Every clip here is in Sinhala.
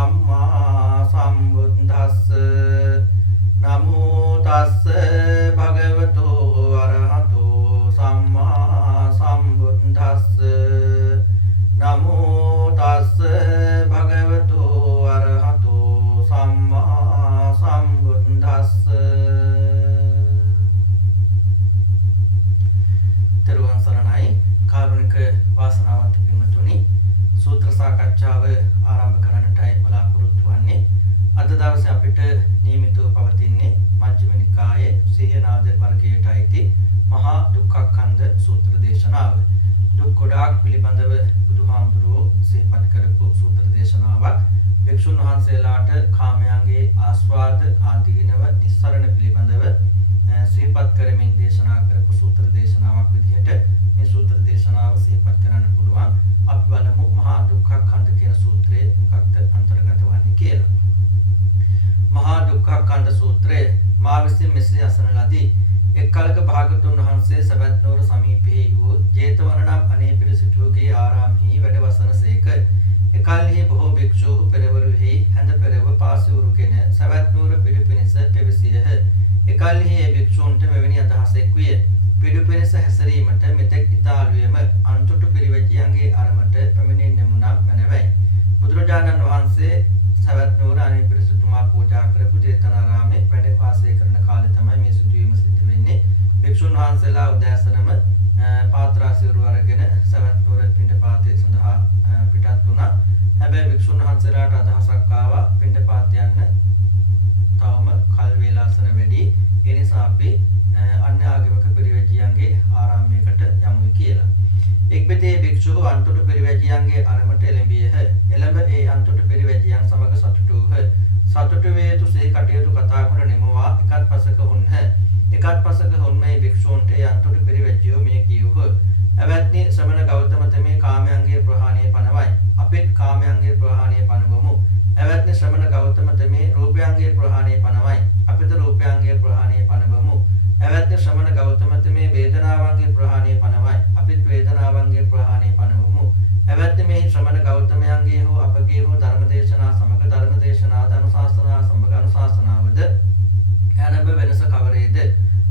සම්මා සම්බුද්දස්ස නමෝ තස්ස භගවතු අරහතෝ සම්මා සම්බුද්දස්ස නමෝ තස්ස භගවතු අරහතෝ සම්මා සම්බුද්දස්ස. තෙරුවන් සරණයි. කාරුණික වාසනාවන්ත පින්වතුනි, සූත්‍ර සාකච්ඡාව ආරම්භ කරන්නටයි බලාපොරොත්තු වෙන්නේ. අද දවසේ අපිට නියමිතව පවතින්නේ මජ්ක්‍ධිම නිකායේ සිහනාද වර්ගයට අයිති මහා දුක්ඛඛන්ධ සූත්‍ර දේශනාව. දුක් ගොඩාක් පිළිබඳව බුදුහාමුදුරුවෝ සිහිපත් කරපු සූත්‍ර දේශනාවක්. භික්ෂුන් වහන්සේලාට කාමයන්ගේ ආස්වාද ආදීනව නිස්සරණ පිළිබඳව සිහිපත් කරමින් දේශනා කරපු සූත්‍ර දේශනාවක් විදිහට මේ සූත්‍ර දේශනාව සිහිපත් කරන්න පුළුවන්. අපි බලමු මහා දුක්ඛඛන්ධ කියන සූත්‍රයේ මොකක්ද අන්තර්ගත වන්නේ කියලා. මහා දුක්ඛඛන්ධ සූත්‍රය මා විසින් මෙසේ අසන ලදී. එක් කලක භාගතුන් වහන්සේ සවැත් නුවර සමීපෙහි වූ ජේතවන නම් අනේපිරි සිටුගේ ආරාමෙහි වැඩ වසනසේක. එකල්හි බොහෝ භික්ෂූහු පෙරවරුෙහි හැඳ පෙරව පාසුරුගෙන සවැත් නුවර පිළිපිනිස පෙවිසියහ. එකල්හි ඒ භික්ෂූන්ට මෙවැනි අදහසක් විය. පිළිපිනිස හැසිරීමට මෙතෙක් ඉතාලුවේම අන්තුටු පිරිවැජියන්ගේ අරමට පැමිණෙන්නෙමු නම් මැනවයි. බුදුරජාණන් වහන්සේ සවැත් නුවර අනේපිරි සිටුමා පූජා කරපු ජේතවනාරාමේ වැඩ වාසය කරන කාලේ තමයි මේ සිදුවීම සිද්ධ වෙන්නේ. භික්ෂුන් වහන්සේලා උදෑසනම පාත්‍රා සිවුරු අරගෙන සවැත් නුවර පිණ්ඩපාතය සඳහා පිටත් වුණා. හැබැයි භික්ෂුන් වහන්සේලාට අදහසක් ආවා පිණ්ඩපාත යන්න තවම කල් වේලාසන වැඩි. ඒ නිසා අපි අන්‍ය ආගමික පිරිවැජියන්ගේ ආරාමයකට යමු කියලා. එක්බෙතේ භික්ෂුව අන්තුටු පිරිවැජියන්ගේ අරමට එළඹියහ. එළඹ ඒ අන්තුටු පිරිවැජියන් සමග සතුටු වූහ. සතුටු වේතු සේ කටයුතු කතා කර නිමවා එකත් පසක හුන්හ. එකත් පසක හුන්මේ භික්ෂූන්ට ඒ අන්තුටු පිරිවැජියෝ මේ කියූහ. අවැත්නි ශ්‍රමණ ගෞතම තෙමේ කාමයන්ගේ ප්‍රහාණය පනවයි. අපිත් කාමයන්ගේ ප්‍රහාණය පනවමු. අවැත්නි ශ්‍රමණ ගෞතම තෙමේ රූපයන්ගේ ප්‍රහාණය පනවයි. අපිට රූපයන්ගේ ප්‍රහාණය පනවමු. අවැත්නි ශ්‍රමණ ගෞතම තෙමේ වේදනාවන්ගේ ප්‍රහාණය පනවයි. අපිත් වේදනාවන්ගේ ප්‍රහාණය පනවමු. අවැත්නි මේ ශ්‍රමණ ගෞතමයන්ගේ හෝ අපගේ හෝ ධර්මදේශනා සමග ධර්මදේශනාද අනුශාසනා සමග අනුශාසනාවද යනබ වෙනස කවරේද?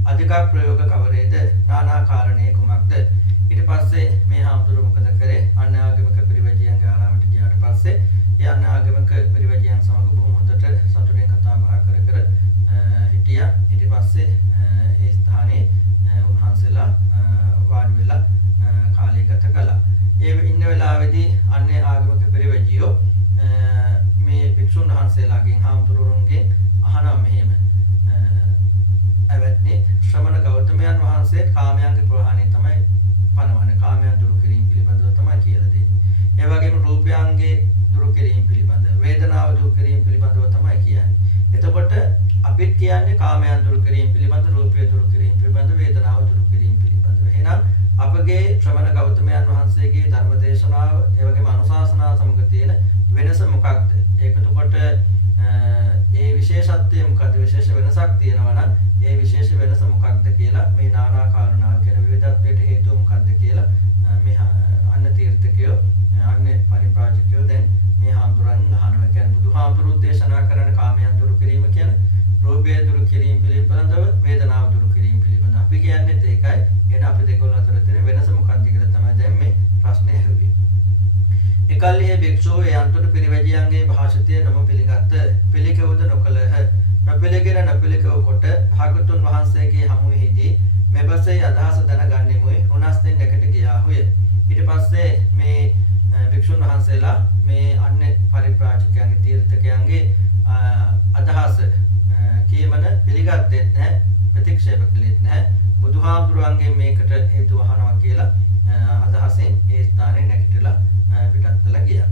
අධික ප්‍රයෝග කවරේද? නානා කාරණේ කුමක්ද? ඊට පස්සේ මේ හාමුදුරුවෝ මොකද කරේ? අන්‍ය ආගමික පිරිවැජියන්ගේ ආරාමයට ගියාට පස්සේ ඒ අන්‍ය ආගමික පිරිවැජියන් සමග බොහොම හොඳට සතුටින් කතා බහ කර හිටියා. ඊට පස්සේ ඒ ස්ථානයේ උන්වහන්සේලා වාඩි වෙලා කාලය ගත කළා. ඒ ඉන්න වෙලාවේදී අන්‍ය ආගමික පිරිවැජියෝ මේ භික්ෂුන් වහන්සේලාගෙන් හාමුදුරුවන්ගෙන් අහනවා මෙහෙම. අවැත්නි ශ්‍රමණ ගෞතමයන් වහන්සේ කාමයන්ගේ ප්‍රහාණය තමයි පනවන්නේ. කාමයන් දුරු කිරීම පිළිබඳව තමයි කියලා දෙන්නේ. ඒ වගේම රූපයන්ගේ දුරු කිරීම පිළිබඳව, වේදනාව දුරු කිරීම පිළිබඳව තමයි කියන්නේ. එතකොට අපිත් කියන්නේ කාමයන් දුරු කිරීම පිළිබඳ, රූපය දුරු කිරීම පිළිබඳ, වේදනාව දුරු කිරීම පිළිබඳව. එහෙනම් අපගේ ශ්‍රමණ ගෞතමයන් වහන්සේගේ ධර්ම දේශනාව, ඒ වගේම අනුශාසනාව සමග තියෙන වෙනස මොකක්ද? ඒකට ඒ විශේෂත්වය මොකක්ද? විශේෂ වෙනසක් තියෙනවා නම් ඒ විශේෂ වෙනස මොකක්ද කියලා මේ නානා කාරණා කියන විවිධත්වයට හේතුව මොකක්ද කියලා මේ අන්‍ය තීර්ථකයෝ, අන්‍ය පරිබ්‍රාජකයෝ දැන් මේ හාමුදුරන් අහනවා. කියන්නේ බුදුහාමුදුරුවෝ දේශනා කරන කාමයන් දුරු කිරීම කියන්නේ රූපය දුරු කිරීම පිළිබඳව, වේදනාව දුරු කිරීම පිළිබඳව. අපි කියන්නේ ඒකයි. එහෙනම් අපි දෙකෝල අතර තියෙන වෙනස මොකක්ද කියලා තමයි දැන් මේ ප්‍රශ්නේ ඇහුවේ. එකල්හි භික්ෂුව ඒ අන්තුටු පිරිවැජියන්ගේ භාෂිතය නොම පිළිගත්. පිළිකවද නොකලහ. නොපිළිගෙන නොපිළිකව කොට භාගතුන් වහන්සේගේ හමුවේදී මෙබසේ අදහස දැනගන්නෙමුයි උනස්තෙන් නැකට ගියාහුය. ඊට පස්සේ මේ භික්ෂුන් වහන්සේලා මේ අන්‍ය පරිබ්‍රාජකයන්ගේ, තීර්ථකයන්ගේ අදහස කියමන පිළිගත්තෙත් නැහැ, ප්‍රතික්ෂේප කළෙත් නැහැ. බුදුහාමුදුරුවන්ගේ මේකට හේතු වහනවා කියලා අදහසෙන් ඒ ස්ථානයේ නැගිටලා පිටත්ලා ගියා.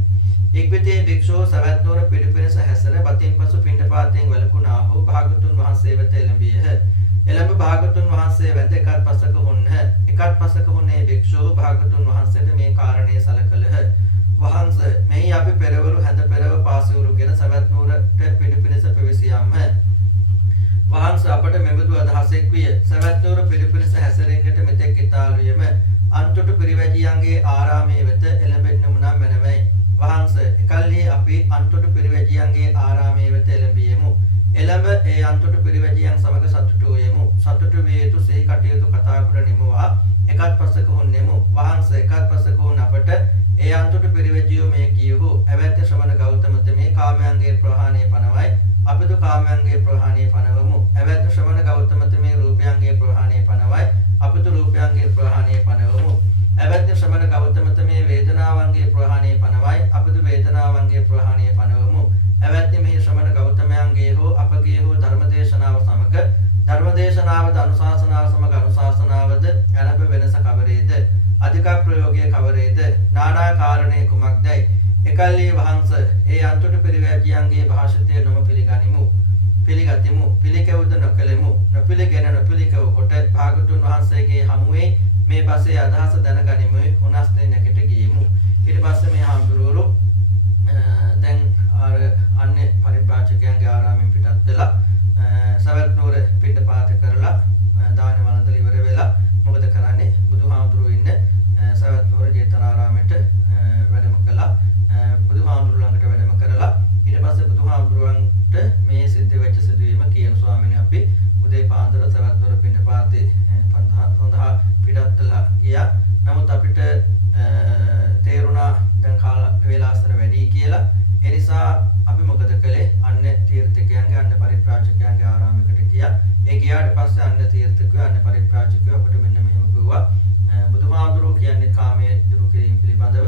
එක්විතේ භික්ෂුව සවැත් නුවර පිළිපිනස හැසර බතින් පසු පිණ්ඩපාතයෙන් වැළකුණාහු භාගතුන් වහන්සේ වෙත එළඹියහ. එළඹ භාගතුන් වහන්සේ වෙත එකත් පසක හුන්හ. එකත් පසක හුනේ භික්ෂුව භාගතුන් වහන්සේට මේ කාරණේ සලකලහ. වහන්ස මෙහි අපි පෙරවරු හැඳ පෙරව පාසුරුගෙන සවැත් නුවරට පිළිපිනස පැවිසියම්ම. වහන්ස අපට මෙබඳු අදහසක් විය. සවැත් නුවර පිළිපිනස හැසිරෙන්නට මෙතෙක් ඉතාලුවේම අන්තුටු පිරිවැජියන්ගේ ආරාමයේ වෙත එළඹෙන්නම නම් මැනවයි. වහන්සේ එකල්හි අපි අන්තොට පිරිවැජියන්ගේ ආරාමයේ වෙත එළඹියෙමු. එළඹ ඒ අන්තොට පිරිවැජියන් සමග සතුටු වෙමු. සතුටු වේ යුතු සිහි කටයුතු කතා කර නිමුවා එකත් පසක හොන්නෙමු. වහන්සේ එකත් පසක හොන් අපට ඒ අන්තොට පිරිවැජියෝ මේ කියහු. ඇවැත්‍ය ශ්‍රමණ ගෞතමත මේ කාමයන්ගේ ප්‍රහාණය පනවයි. අපිදු කාමයන්ගේ ප්‍රහාණය පනවමු. ඇවැත්‍ය ශ්‍රමණ ගෞතමත මේ රූපයන්ගේ ප්‍රහාණය පනවයි. අපිදු රූපයන්ගේ ප්‍රහාණය පනවමු. ඇවැත්‍ය ශ්‍රමණ ගෞතමත මේ වේදනාවන්ගේ ප්‍රහාණය පනවයි. අපිදු වේදනාවන්ගේ ප්‍රහාණය පනවමු. ඇවැත්‍ය මෙහි ශ්‍රමණ ගෞතමයන්ගේ හෝ අපගේ හෝ ධර්මදේශනාව සමග ධර්මදේශනාවද අනුශාසනාව සමග අනුශාසනාවද ඇලප වෙනස කවරේද? අධික ප්‍රයෝගයේ කවරේද? නානා කාරණේ කුමක්දයි? එකල්හි වහන්සේ ඒ අන්තොට පිරිවැජියන්ගේ භාෂිතය නොම පිළිගනිමු. පිළිගතිමු. පිළිකෙවුද නොකලෙමු. නොපිළිගෙන නොපිළිකෙව කොට භාගතුන් වහන්සේගේ හමුවේ මේ පසේ අදහස දැනගනිමු. උනස්තේ නැකට ගියමු. ඊට පස්සේ මේ හාමුදුරුවෝ දැන් අන්නේ පරිබ්‍රාජකයන්ගේ ආරාමයෙන් පිටත් වෙලා සවැත් නුවර පිටපාත කරලා දාන වළඳලා ඉවර වෙලා මොකද කරන්නේ? බුදුහාමුදුරුවෝ ඉන්නේ සවැත් නුවර ජේතවනාරාමයට වැඩම කළා. බුදුහාමුදුරුවෝ ළඟට වැඩම කරලා ඊට පස්සේ බුදුහාමුදුරුවන්ට මේ සිද්ධ වෙච්ච සිදුවීම කියන ස්වාමීනි අපි උදේ පාන්දර සවැත් නුවර පිටපාතේ සඳහා පිටත් වෙලා ගියා. නමුත් අපිට තේරුණා දැන් කාල වේලාසන වැඩි කියලා. ඒ නිසා අපි මොකද කළේ? අන්න තීර්ථකයන්ගේ අන්න පරිබ්‍රාජකයන්ගේ ආරාමයකට ගියා. ඒ ගියාට පස්සේ අන්න තීර්ථකයෝ අන්න පරිබ්‍රාජකයෝ අපිට මෙන්න මෙහෙම කිව්වා. බුදුහාමුදුරුවෝ කියන්නේ කාමයේ දුරු කිරීම පිළිබඳව,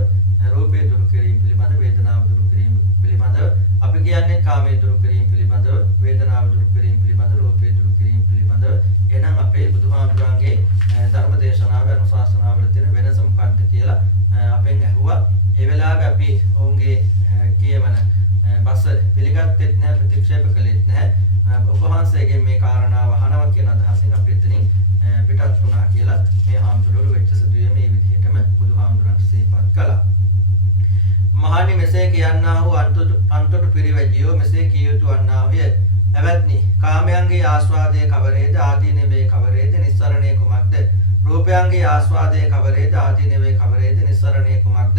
රූපයේ දුරු කිරීම පිළිබඳව, වේදනාව දුරු කිරීම පිළිබඳව. අපි කියන්නේ කාමයේ දුරු කිරීම පිළිබඳව, වේදනාව දුරු කිරීම පිළිබඳව, රූපයේ දුරු කිරීම පිළිබඳව. එහෙනම් අපේ බුදුහාමුදුරන්ගේ ධර්ම දේශනාවේ අනුශාසනාවල තියෙන වෙනස මොකක්ද කියලා අපෙන් ඇහුවා. ඒ වෙලාවේ අපි ඔවුන්ගේ කියමන බස පිළිගත්තෙත් නැහැ, ප්‍රතික්ෂේප කළෙත් නැහැ. ඔබ වහන්සේගෙන් මේ කාරණාව අහනවා කියන අදහසින් අපි එතනින් පිටත් වුණා කියලා මේ හාමුදුරුවෝ වෙච්ච සිදුවීම මේ විදිහටම බුදුහාමුදුරන්ට සිහිපත් කළා. මහණනි මෙසේ කියන්නා වූ අන්තොට පිරිවැජියෝ මෙසේ කිය යුතු වන්නාවිය. එවත්නි කාමයන්ගේ ආස්වාදයේ කවරේද? ආදීනවේ කවරේද? නිස්සරණේ කුමක්ද? රූපයන්ගේ ආස්වාදයේ කවරේද? ආදීනවේ කවරේද? නිස්සරණේ කුමක්ද?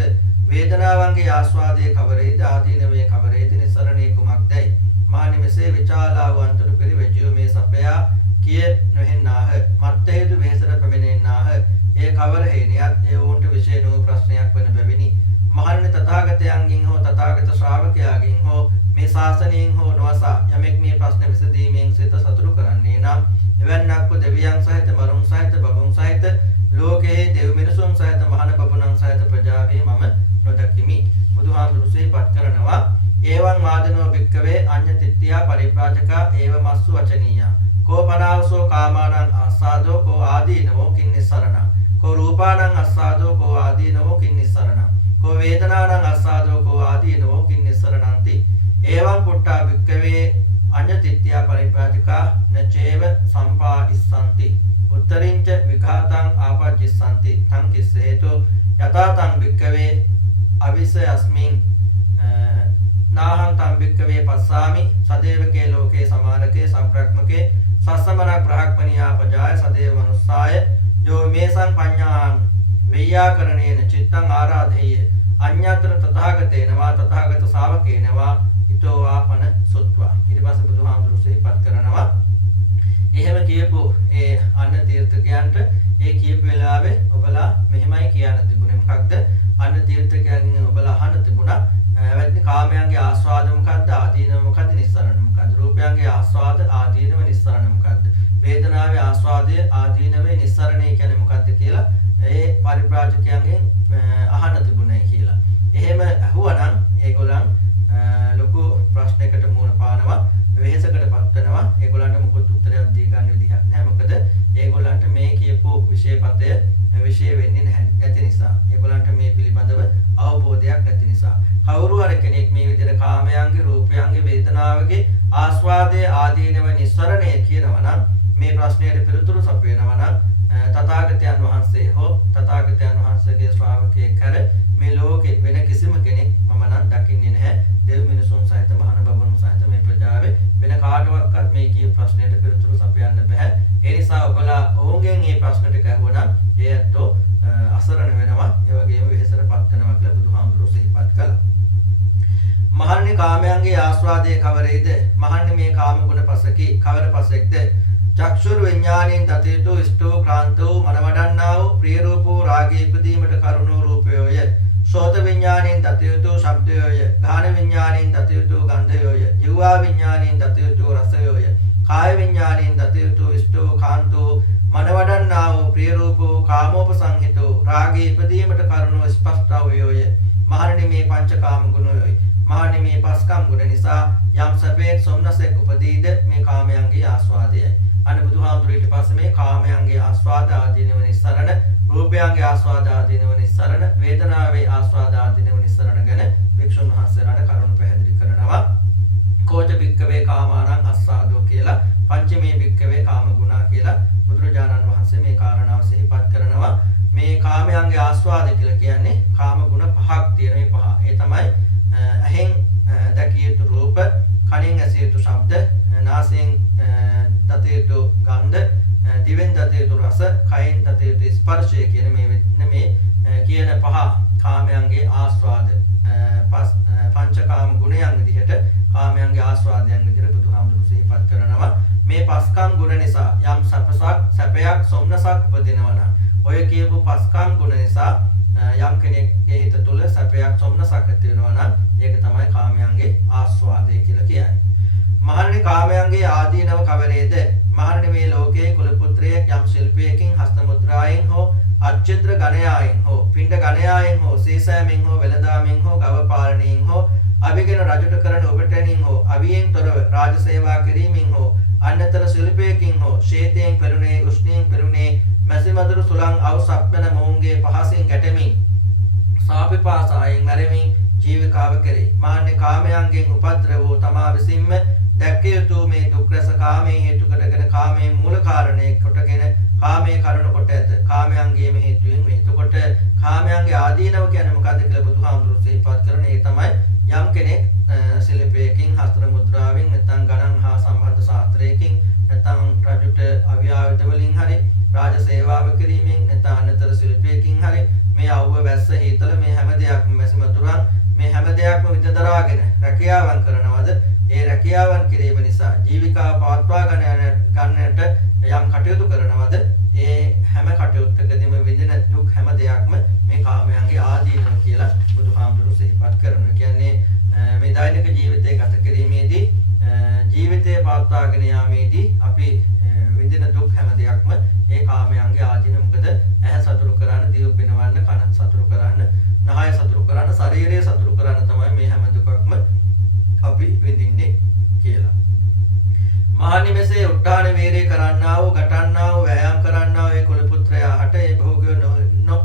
වේදනාවන්ගේ ආස්වාදයේ කවරේද? ආදීනවේ කවරේද? නිස්සරණේ කුමක්දයි? මහණනි මෙසේ විචාලා වූ අන්තොට පිරිවැජියෝ මේ සපයා කිය නොහෙන්නාහ. මත් හේතු වෙහෙසට පැමිණෙන්නාහ. ඒ කවර හේනියත් ඒ වුන්ට විශේෂ වූ ප්‍රශ්නයක් වන බැවිනි. මහණනි තථාගතයන්ගෙන් හෝ තථාගත ශ්‍රාවකයාගෙන් හෝ මේ ශාසනයෙන් හෝ නොවසා යමෙක් මේ ප්‍රශ්න විසඳීමෙන් සිත සතුටු කරන්නේ නම් එවන්නක්ව දෙවියන් සහිත මරුන් සහිත බබුන් සහිත ලෝකයේ දෙව් මිනිසුන් සහිත මහණ බබුණන් සහිත ප්‍රජාවේ මම නොදකිමි. බුදුහාමුදුරුවෝ සිහිපත් කරනවා ඒවං වාදනෝ භික්කවේ අඤ්ඤ තිත්‍ත්‍යා පරිබ්‍රාජකා ඒව මස්සු වචනීයා කෝ පනාවසෝ කාමානං ආසාදෝ කෝ ආදීනවෝ කින්නිසරණ කෝ රූපානං ආසාදෝ කෝ ආදීනවෝ කින්නිසරණ කෝ වේදනානං ආසාදෝ කෝ ආදීනවෝ කින්නිසරණන්ති ඒවං පුට්ඨා භික්කවේ අඤ්ඤ තිත්‍ත්‍යා පරිබ්‍රාජකා නචේව සම්පාදිස්සanti උත්තරින්ච විඝාතං ආපජ්ජස්සanti තං කිස්ස හේතු යතා තං භික්කවේ අවිසයස්මින් නාහං තං භික්කවේ පස්සාමි සදේවකේ ලෝකේ සමානකේ සම්ප්‍රක්මකේ සස්සමනක් බ්‍රහ්මණියා පජාය සදේව මනුස්සාය යෝ මේසං පඤ්ඤාං වෙය්‍යාකරණේන චිත්තං ආරාධේය අඤ්ඤතර තථාගතේනවා තථාගත ශාවකේනවා ඊතෝ ආපන සුත්වා. ඊට පස්සේ බුදුහාමුදුරුවෝ සිහිපත් කරනවා එහෙම කියපු ඒ අන්න තීර්ථකයන්ට ඒ කියපු වෙලාවේ ඔබලා මෙහෙමයි කියන්න තිබුණේ. මොකක්ද? අන්න තීර්ථකයන්ගෙන් ඔබලා අහන්න තිබුණා එවත්නි කාමයන්ගේ ආස්වාද මොකද්ද? ආදීනව මොකද්ද? නිස්සරණ මොකද්ද? රූපයන්ගේ ආස්වාද ආදීනව නිස්සරණ මොකද්ද? වේදනාවේ ආස්වාදය ආදීනවේ නිස්සරණේ කියන්නේ මොකද්ද කියලා ඒ පරිබ්‍රාජකයන්ගෙන් අහන්න තිබුණේ කියලා. එහෙම අහුවනම් ඒගොල්ලන් ලොකු ප්‍රශ්නයකට මුහුණ පානවා, වෙහෙසකටපත් වෙනවා. ඒගොල්ලන්ට මොකද උත්තරයක් දී ගන්න විදිහක් නැහැ. මොකද ඒගොල්ලන්ට මේ කියපු විෂයපතය විෂය වෙන්නේ නැහැ. නැති නිසා. ඒගොල්ලන්ට මේ පිළිබඳව අවබෝධයක් නැති නිසා. කවුරු හරි කෙනෙක් මේ විදිහට කාමයන්ගේ, රූපයන්ගේ, වේදනාවගේ ආස්වාදයේ ආදීනව නිස්සරණය කියනවා නම් මේ ප්‍රශ්නයට පිළිතුරු සපයනවා නම් තථාගතයන් වහන්සේ හෝ තථාගතයන් වහන්සේගේ ශ්‍රාවකයෙක් කර මේ ලෝකෙ වෙන කිසිම කෙනෙක් මම නම් දකින්නේ නැහැ. දෙව් මිනිසුන් සහිත මහණ බබුන් සහිත මේ ප්‍රජාවේ වෙන කාටවත් මේ කිය ප්‍රශ්නයට පිළිතුරු සපයන්න බෑ. ඒ නිසා ඔබලා ඔවුන්ගෙන් මේ ප්‍රශ්න ටික අහුවනම් ඒ ඇත්තෝ අසරණ වෙනවා. ඒ වගේම වෙහෙසටපත් වෙනවා කියලා බුදුහාමුදුරුවෝ සිහිපත් කළා. මහන්නේ කාමයන්ගේ ආස්වාදයේ කවරේද? මහන්නේ මේ කාම ගුණ පසකි කවර පසෙක්ද? චක්ෂුර විඥාණයෙන් දතේතු ඉෂ්ඨෝ ක්‍රාන්තෝ මනවඩන්නා වූ ප්‍රිය රූපෝ රාගයේ ඉපදීමට කරුණෝ රූපයෝය. සෝත විඥාණයෙන් දතේතු ශබ්දයෝය. ගාන විඥාණයෙන් දතේතු ගන්ධයෝය. ජීවා විඥාණයෙන් දතේතු රසයෝය. කාය විඥාණයෙන් දතේතු ඉෂ්ඨෝ කාන්තෝ මනවඩන්නා වූ ප්‍රිය රූපෝ කාමෝපසංහිතෝ රාගයේ ඉපදීමට කරුණෝ ස්පෂ්ටවයෝය. මහණෙනි මේ පංචකාම ගුණයෝයි. මහණෙනි මේ පස්කම් ගුණ නිසා යම් සැපේක් සොම්නසෙක් උපදීද මේ කාමයන්ගේ ආස්වාදයයි. අනේ බුදුහාමුදුරුවෝ ඊට පස්සේ මේ කාමයන්ගේ ආස්වාද ආදීනව නිස්සරණ, රූපයන්ගේ ආස්වාද ආදීනව නිස්සරණ, වේදනාවේ ආස්වාද ආදීනව නිස්සරණ ගැන වික්ෂුන් වහන්සේලාට කරුණු පැහැදිලි කරනවා. කෝච භික්කවේ කාමානං අස්සාදෝ කියලා පංචමේ භික්කවේ කාම ගුණා කියලා බුදුරජාණන් වහන්සේ මේ කාරණාව සිහිපත් කරනවා. මේ කාමයන්ගේ ආස්වාදය කියලා කියන්නේ කාම ගුණ පහක් තියෙන මේ පහ. ඒ තමයි ඇහෙන් දැකිය යුතු රූප, කනෙන් ඇසිය යුතු ශබ්ද, නාසයෙන් දතිය යුතු ගන්ධ, දිවෙන් දතිය යුතු රස, කයෙන් දතිය යුතු ස්පර්ශය කියන මේ කියන පහ කාමයන්ගේ ආස්වාද. පංචකාම ගුණයන් විදිහට කාමයන්ගේ ආස්වාදයන් විදිහට බුදුහාමුදුරුවෝ සිහිපත් කරනවා. මේ පස්කම් ගුණ නිසා යම් සැපයක් සොම්නසක් උපදිනවා නම් ඔය කියපු පස්කම් ගුණ නිසා යම් කෙනෙක්ගේ හිත තුළ සැපයක් සොම්නසක් ඇති වෙනවා නම් ඒක තමයි කාමයන්ගේ ආස්වාදය කියලා කියන්නේ. මහණෙනි කාමයන්ගේ ආදීනව කවරේද? මහණෙනි මේ ලෝකයේ කුල පුත්‍රයෙක් යම් ශිල්පයකින් හස්ත මුද්‍රායෙන් හෝ අච්චිත්‍ර ගණයායෙන් හෝ පින්ඩ ගණයායෙන් හෝ සීසෑමෙන් හෝ වෙළඳාමෙන් හෝ ගව පාලනයෙන් හෝ අවිගෙන රජුට කරන ඔබටැනින් හෝ අවියෙන් තොරව රාජ සේවා කිරීමෙන් හෝ අන්නතර ශිල්පයකින් හෝ ශේතයෙන් පෙරුණේ උෂ්ණයෙන් පෙරුණේ මැසිමදුරු සුලං අවසප්පන මොවුන්ගේ පහසින් ගැටෙමින් සාපිපාසායෙන් මැරෙමින් ජීවිකාව කෙරේ. මහන්නේ කාමයන්ගෙන් උපද්‍රවෝ තමා විසින්ම දැක්කිය යුතු මේ දුක් රස කාමයේ හේතු කොටගෙන කාමයේ මූල කාරණේ කොටගෙන කාමයේ කරුණ කොට ඇත. කාමයන්ගේම හේතුවෙන් මේ. එතකොට කාමයන්ගේ ආදීනව කියන්නේ මොකද්ද කියලා බුදුහාමුදුරුවෝ සිහිපත් කරන ඒ තමයි යම් කෙනෙක් ශිල්පයකින් හස්ත මුද්‍රාවෙන් නැත්නම් ගණන් හා සම්බන්ධ ශාස්ත්‍රයකින් නැත්නම් රජුට අවියාවිත වලින් හරි රාජ සේවාව කිරීමෙන් නැත්නම් අනතර ශිල්පයකින් හරි මේ අවුව වැස්ස හීතල මේ හැම දෙයක්ම මැසිමතුරන් මේ හැම දෙයක්ම විදදරාගෙන රැකියාවන් කරනවද? ඒ රැකියාවන් කිරීම නිසා ජීවිකාව පවත්වා ගන්නට යම් කටයුතු කරනවද? ඒ හැම කටයුත්තකදීම විඳින දුක් හැම දෙයක්ම මේ කාමයන්ගේ ආදීනව කියලා බුදුහාමුදුරුවෝ සිහිපත් කරනවා. කියන්නේ මේ දෛනික ජීවිතය ගත කිරීමේදී ජීවිතය පවත්වාගෙන යාමේදී අපි විඳින දුක් හැම දෙයක්ම ඒ කාමයන්ගේ ආදීන. මොකද ඇහැ සතුරු කරන්න, දිව පිනවන්න, කන සතුරු කරන්න, නහය සතුරු කරන්න, ශරීරය සතුරු කරන්න තමයි මේ හැම දුකක්ම අපි විඳින්නේ කියලා. මහණනි මෙසේ උත්හාන වීරය කරන්නා වූ, ගටන්නා වූ, වෑයම් කරන්නා වූ ඒ කුල පුත්‍රයාට ඒ භෝගය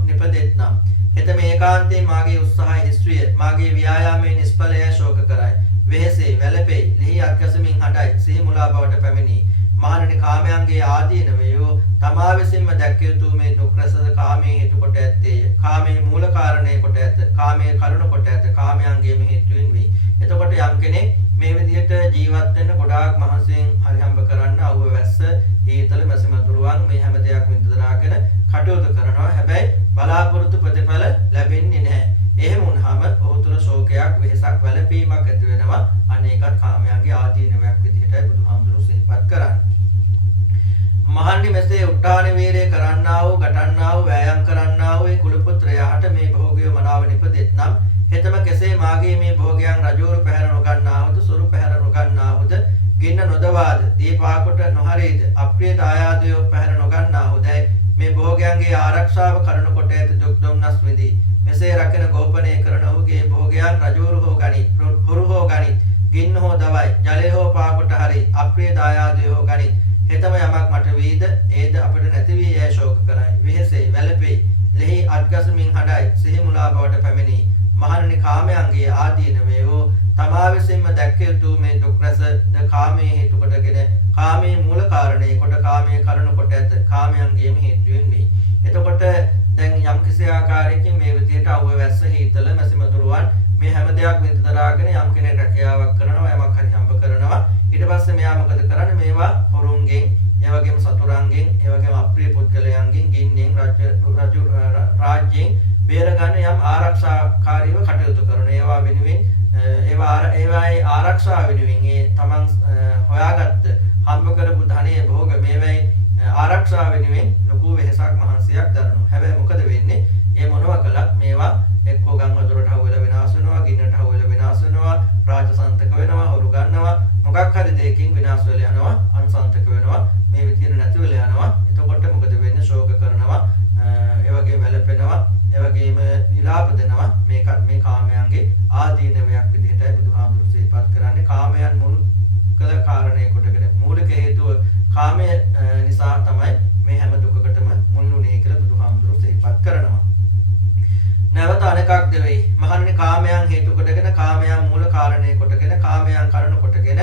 නිපදෙත්නම් හෙත මේ ඒකාන්තයෙන් මාගේ උත්සාහය හිස්විය, මාගේ ව්‍යායාමයේ නිෂ්ඵලය ශෝක කරයි, වෙහෙසේ වැළපෙයි, ලිහි අත්කසමින් හඬයි, සිහි මුලා බවට පැමිණි. මහණනි කාමයන්ගේ ආදීනවයෝ තමා විසින්ම දැක්කිය යුතු මේ දුක් රස කාමයේ හේතු කොට ඇත්තේය. කාමයේ මූල කාරණේ කොට ඇත, කාමයේ කරුණ කොට ඇත, කාමයන්ගේම හේතුවෙන් වේ. එතකොට යම් කෙනෙක් මේ විදිහට ජීවත් වෙන්න ගොඩාක් මහන්සියෙන් හරි හම්බ කරන්න අවුව වැස්ස හීතල මැසිමතුරුවන් මේ හැම දෙයක්ම විඳදරාගෙන කටයුතු කරනවා. හැබැයි බලාපොරොත්තු ප්‍රතිඵල ලැබෙන්නේ නැහැ. එහෙම වුණාම ඔහු තුළ ශෝකයක්, වෙහසක්, වැළපීමක් ඇති වෙනවා. අන්න ඒකත් කාමයන්ගේ ආදීනවයක් විදිහටයි බුදුහාමුදුරුවෝ සිහිපත් කරන්නේ. මහණනි මෙසේ උත්හාන වීරය කරන්නා වූ, ගටන්නා වූ, වෑයම් කරන්නා වූ ඒ කුල පුත්‍රයාට මේ භෝගය මනාව නිපදෙත්නම් හෙතම කෙසේ මාගේ මේ භෝගයන් රජවරු පැහැර නොගන්නාවද, සුරු පැහැර නොගන්නාවද, ගින්න නොදවාද, දීපාකොට නොහරේද, අප්‍රිය දායාදයෝ පැහැර නොගන්නාවදයි මේ භෝගයන්ගේ ආරක්ෂාව කරන කොට ඇත දුක් දුම්නස් විඳී. මෙසේ රැකෙන ගෝපනය කරන ඔහුගේ භෝගයන් රජවරු හෝ ගනි, හොරු හෝ ගනි, ගින්න හෝ දවයි, ජලය හෝ පාකොට හරි, අප්‍රිය දායාදයෝ හෝ ගනි. හෙතම යමක් මට වීද ඒද අපිට නැති වී යැයි ශෝක කරයි, වෙහෙසෙයි, වැළපෙයි, ලෙහි අත්ගසමින් හඬයි, සිහි මුලා බවට පැමිණි. මහණනි කාමයන්ගේ ආදීනවයෝ තමා විසින්ම දැක්කිය යුතු මේ දුක් රස ද කාමයේ හේතු කොටගෙන කාමයේ මූල කාරණේ කොට කාමයේ කරුණ කොට ඇත, කාමයන්ගේම හේතුවෙන් වේ. එතකොට දැන් යම් කිසි ආකාරයකින් මේ විදිහට අවුව වැස්ස හීතල මැසිමතුරුවන් මේ හැම දෙයක් විඳදරාගෙන යම් කෙනෙක් රැකියාවක් කරනවා, යමක් හරි හම්බ කරනවා. ඊට පස්සේ මෙයා මොකද කරන්නේ? මේවා හොරුන්ගෙන්, ඒ වගේම සතුරන්ගෙන්, ඒ වගේම අප්‍රිය පුද්ගලයන්ගෙන්, ගින්නෙන්, රාජ්‍යයෙන් බේරගන්න යම් ආරක්ෂාකාරීව කටයුතු කරන. ඒවා වෙනුවෙන් ඒවායි ආරක්ෂාව වෙනුවෙන් ඒ තමන් හොයාගත්ත හම්බ කරපු ධනෙ භෝග මේවයි ආරක්ෂාව වෙනුවෙන් ලොකු වෙහසක් මහන්සියක් දරනවා. හැබැයි මොකද වෙන්නේ? මේ මොනවා කළත් මේවා එක්කෝ ගම් වතුරට හවුවලා විනාශ වෙනවා, ගින්නට හවුවලා විනාශ වෙනවා, රාජසන්තක වෙනවා, හොරු ගන්නවා, මොකක් හරි දෙයකින් විනාශ වෙලා යනවා, අන්සන්තක වෙනවා, මේ විදිහට නැති වෙලා යනවා. එතකොට මොකද වෙන්නේ? ශෝක කරනවා, ඒ වගේම වැළපෙනවා, ඒ වගේම විලාප දෙනවා. මේකත් මේ කාමයන්ගේ ආදීනවයක් විදිහටයි බුදුහාමුදුරු සිහිපත් කරන්නේ. කාමයන් මුල් කළ කාරණේ කොටගෙන මූලික හේතුව කාමය නිසා තමයි මේ හැම දුකකටම මුල් වුනේ කියලා බුදුහාමුදුරු සිහිපත් කරනවා. නැවත අනෙකක් දෙවෙයි. මහන්නේ කාමයන් හේතු කොටගෙන කාමයන් මූල කාරණේ කොටගෙන කාමයන් කරුණු කොටගෙන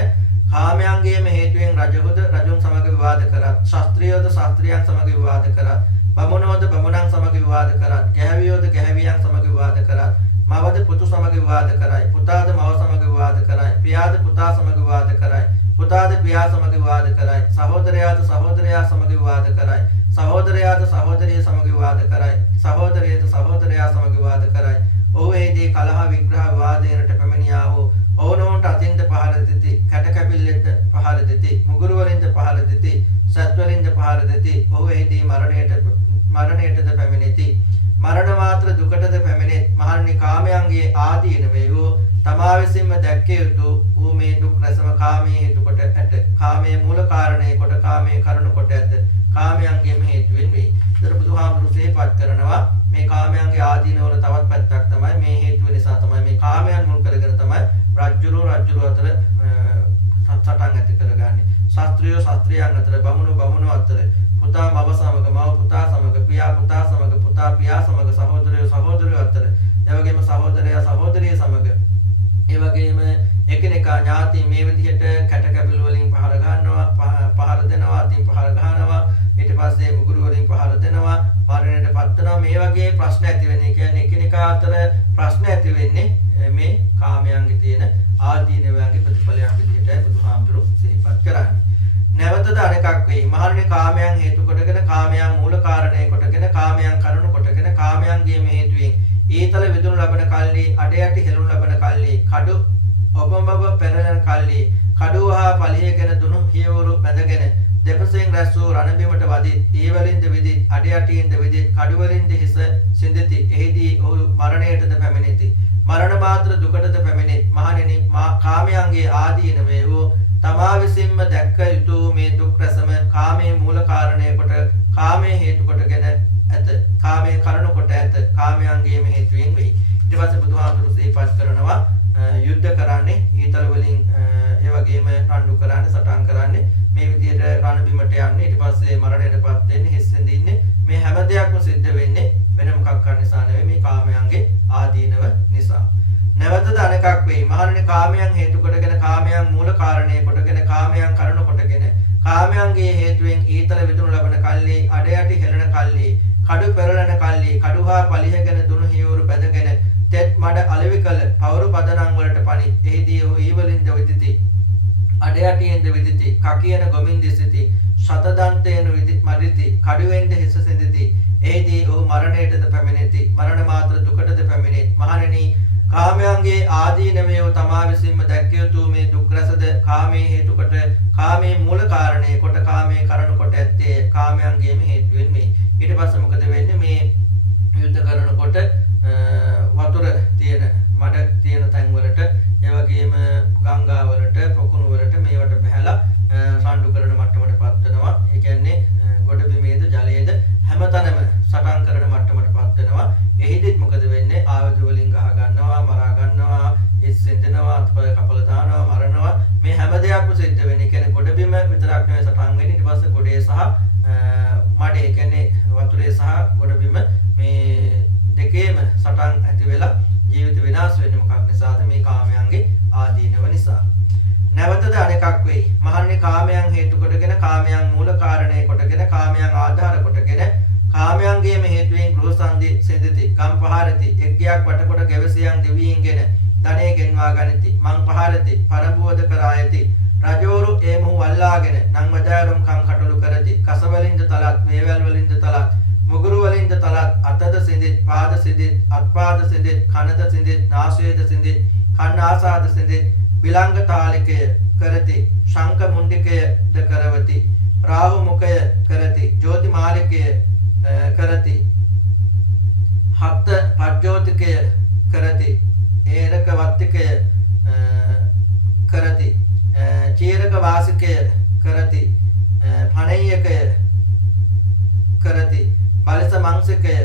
කාමයන්ගේම හේතුවෙන් රජහොද රජුන් සමග විවාද කරත්, ශාස්ත්‍රීයෝද ශාස්ත්‍රියයන් සමග විවාද කරත්, බමුණෝද බමුණන් සමග විවාද කරත්, ගැහැවියෝද ගැහැවියන් සමග විවාද කරත්, මවද පුතු සමග විවාද කරයි, පුතාද මව සමග විවාද කරයි, පියාද පුතා සමග විවාද කරයි, පුතාද පියා සමග විවාද කරයි, සහෝදරයාද සහෝදරයා සමග විවාද කරයි, සහෝදරයාද සහෝදරිය සමග විවාද කරයි, සහෝදරියද සහෝදරයා සමග විවාද කරයි. ඔවේදී කලහ විග්‍රහ වාදයන්ට පැමිණියා වූ ඕනෝන්ට අතින්ද පහර දෙති, කැට කැපිල්ලෙන්ද පහර දෙති, මුගුරු වලින්ද පහර දෙති, සත් වලින්ද පහර දෙති. ඔවේදී මරණයටද පැමිණෙති. මරණ මාත්‍ර දුකටද පැමිණෙත්. මහන්නේ කාමයන්ගේ ආදීන වේවෝ තමා විසින්ම දැක්කේ යුතු ඌ මේ දුක් රසම කාමයේ හේතු කොට ඇත. කාමයේ මූල කාරණේ කොට කාමයේ කරුණු කොට ඇත. කාමයන්ගේම හේතුවෙන් වේ. ඒතර බුදුහාමුදුරු සිහිපත් කරනවා මේ කාමයන්ගේ ආදීනවල තවත් පැත්තක් තමයි මේ හේතුව නිසා තමයි මේ කාමයන් මුල් කරගෙන තමයි රජ්ජුරුව අතර සටන් ඇති කරගන්නේ. ශාස්ත්‍රියයන් අතර, බමුණු අතර, පුතා මව සමග, මව පුතා සමග, පියා පුතා සමග, පුතා පියා සමග, සහෝදරයෝ අතර, ඒ වගේම සහෝදරයා සහෝදරිය සමග, ඒ වගේම එකිනෙකා ඥාති මේ විදිහට කැට කැපිල් වලින් පහර ගන්නවා, පහර දෙනවා, අතින් පහර ගන්නවා, ඊට පස්සේ මුගුරු වලින් පහර දෙනවා, මරණයට පත් වෙනවා. මේ වගේ ප්‍රශ්න ඇති වෙන්නේ කියන්නේ එකිනෙකා අතර ප්‍රශ්න ඇති වෙන්නේ මේ කාමයන්ගේ තියෙන ආදීනවයන්ගේ ප්‍රතිඵලයක් විදිහටයි බුදුහාමුදුරු සිහිපත් කරන්නේ. නැවතද අනෙකක් වෙයි. මහන්නේ කාමයන් හේතු කොටගෙන කාමයන් මූල කාරණේ කොටගෙන කාමයන් කරුණු කොටගෙන කාමයන්ගේ මේ හේතුවෙන් ඊතල විදුණු ලබන කල්ලි, අඩ යටි හෙළුණු ලබන කල්ලි, කඩු ඔබඹව පෙරලන කල්ලි, කඩුවහා පලියගෙන දුණු හියවරු බැඳගෙන දෙපසෙන් රැස් වූ රණබිමට වදිත්, ඒ වලින්ද විදිත්, අඩ යටින්ද විදිත්, කඩු වලින්ද හිස සිඳෙති. එහිදී ඔහු මරණයටද පැමිණෙති. මරණ මාත්‍ර දුකටද පැමිණෙත්. මහණෙනි, කාමයන්ගේ ආදීන වේවෝ තමා විසින්ම දැක්ක යුතු මේ දුක් රසම කාමයේ මූල කාරණය කොට කාමයේ හේතු කොටගෙන ඇත. කාමයේ කරුණු කොට ඇත. කාමයන්ගේම හේතුවෙන් වෙයි. ඊට පස්සේ බුදුහාමුදුරු සිහිපත් කරනවා යුද්ධ කරන්නේ ඊතල වලින්, ඒ වගේම රණ්ඩු කරන්නේ, සටන් කරන්නේ, මේ විදිහට රණ බිමට යන්නේ, ඊට පස්සේ මරණයටපත් වෙන්නේ, හිස් වෙඳින්නේ. මේ හැම දෙයක්ම සිද්ධ වෙන්නේ වෙන මොකක් නිසා නෙවෙයි, මේ කාමයන්ගේ ආදීනව නිසා. නැවතද අනෙකක් වෙයි. මහන්නේ කාමයන් හේතු කොටගෙන කාමයන් මූල කාරණේ කොටගෙන කාමයන් කරුණු කොටගෙන කාමයන්ගේ හේතුවෙන් ඊතල විදුණු ලබන කල්ලි, අඩ යටි හෙළන කල්ලි, කඩු පෙරලන කල්ලි, කඩුහා පලිහගෙන දුණු හියවරු බැඳගෙන තෙත් මඩ අලෙවි කළ පවරු පදනම් වලට පනි. එහිදී ඔහු ඊවලින්ද විදිති, අඩ යටියෙන්ද විදිති, කකියන ගොමින් දිසිති, ශතදන්තේන මරිති, කඩුවෙන්ද හිස සිඳිති. එහිදී ඔහු මරණයටද පැමිණෙති. මරණ මාත්‍ර දුකටද පැමිණෙත්. මහණෙනි, කාමයන්ගේ ආදීනවය තමා විසින්ම දැක්ක යුතු මේ දුක් රසද කාමයේ හේතු කොට කාමයේ මූල කාරණේ කොට කාමයේ කරුණු කොට ඇත්තේ කාමයන්ගේම හේතුවෙන් මේ. ඊට පස්සේ මොකද වෙන්නේ? මේ යුද්ධ කරනකොට වතුර තියෙන මඩ තියෙන තැන් වලට, ඒ වගේම ගංගා වලට, පොකුණු වලට මේවට බහැලා රණ්ඩු කරන මට්ටමටපත් වෙනවා. ඒ කියන්නේ ගොඩ බිමේද ජලයේද හැමතැනම සටන් කරන මට්ටමටපත් වෙනවා. එහිදීත් මොකද වෙන්නේ? ආයුධ වලින් ගහ ගන්නවා, මරා ගන්නවා, හිස් සිඳනවා, අත්පය කපල දානවා, මරනවා. මේ හැම දෙයක්ම සිද්ධ වෙන්නේ කියන්නේ ගොඩ බිම විතරක් නෙවෙයි සටන් වෙන්නේ. ඊට පස්සේ ගොඩේ සහ මඩේ, කියන්නේ වතුරේ සහ ගොඩ බිම මේ දෙකේම සටන් ඇති වෙලා ජීවිත විනාශ වෙන්නේ මොකක් නිසාද? මේ කාමයන්ගේ ආදීනව නිසා. නැවතද අනෙකක් වෙයි. මහන්නේ කාමයන් හේතු කොටගෙන කාමයන් මූල කාරණේ කොටගෙන කාමයන් ආධාර කොටගෙන කාමයන්ගේම හේතුවෙන් ගෘහ සංදි සිඳිති, ගම් පහරති, එක්ගයක් වටකොට ගැවසියන් දෙවියන්ගෙන ධනෙ ගෙන්වා ගනිති, මං පහරති, පරබෝධ කරායති. රජවරු ඒ මොහු වල්ලාගෙන නම් වජාරුම් කම් කටළු කරති. කසවලින්ද තලත්, වේවැල් වලින්ද තලත්, මුගුරු වලින්ද තලත්, අතද සිඳිත්, පාද සිඳිත්, අත්පාද සිඳිත්, කනද සිඳිත්, නාසයද සිඳිත්, කන්න ආසාද සෙදෙත් විලංග තාලිකය කරති ශංක මුණ්ඩිකය ද කරවති රාහු මුඛය කරති ජෝති මාලිකය කරති හත් පජ්ජෝතිකය කරති ඒරක වත්තිකය කරති චීරක වාසිකය කරති පණය්‍යකය කරති බලස මංසකය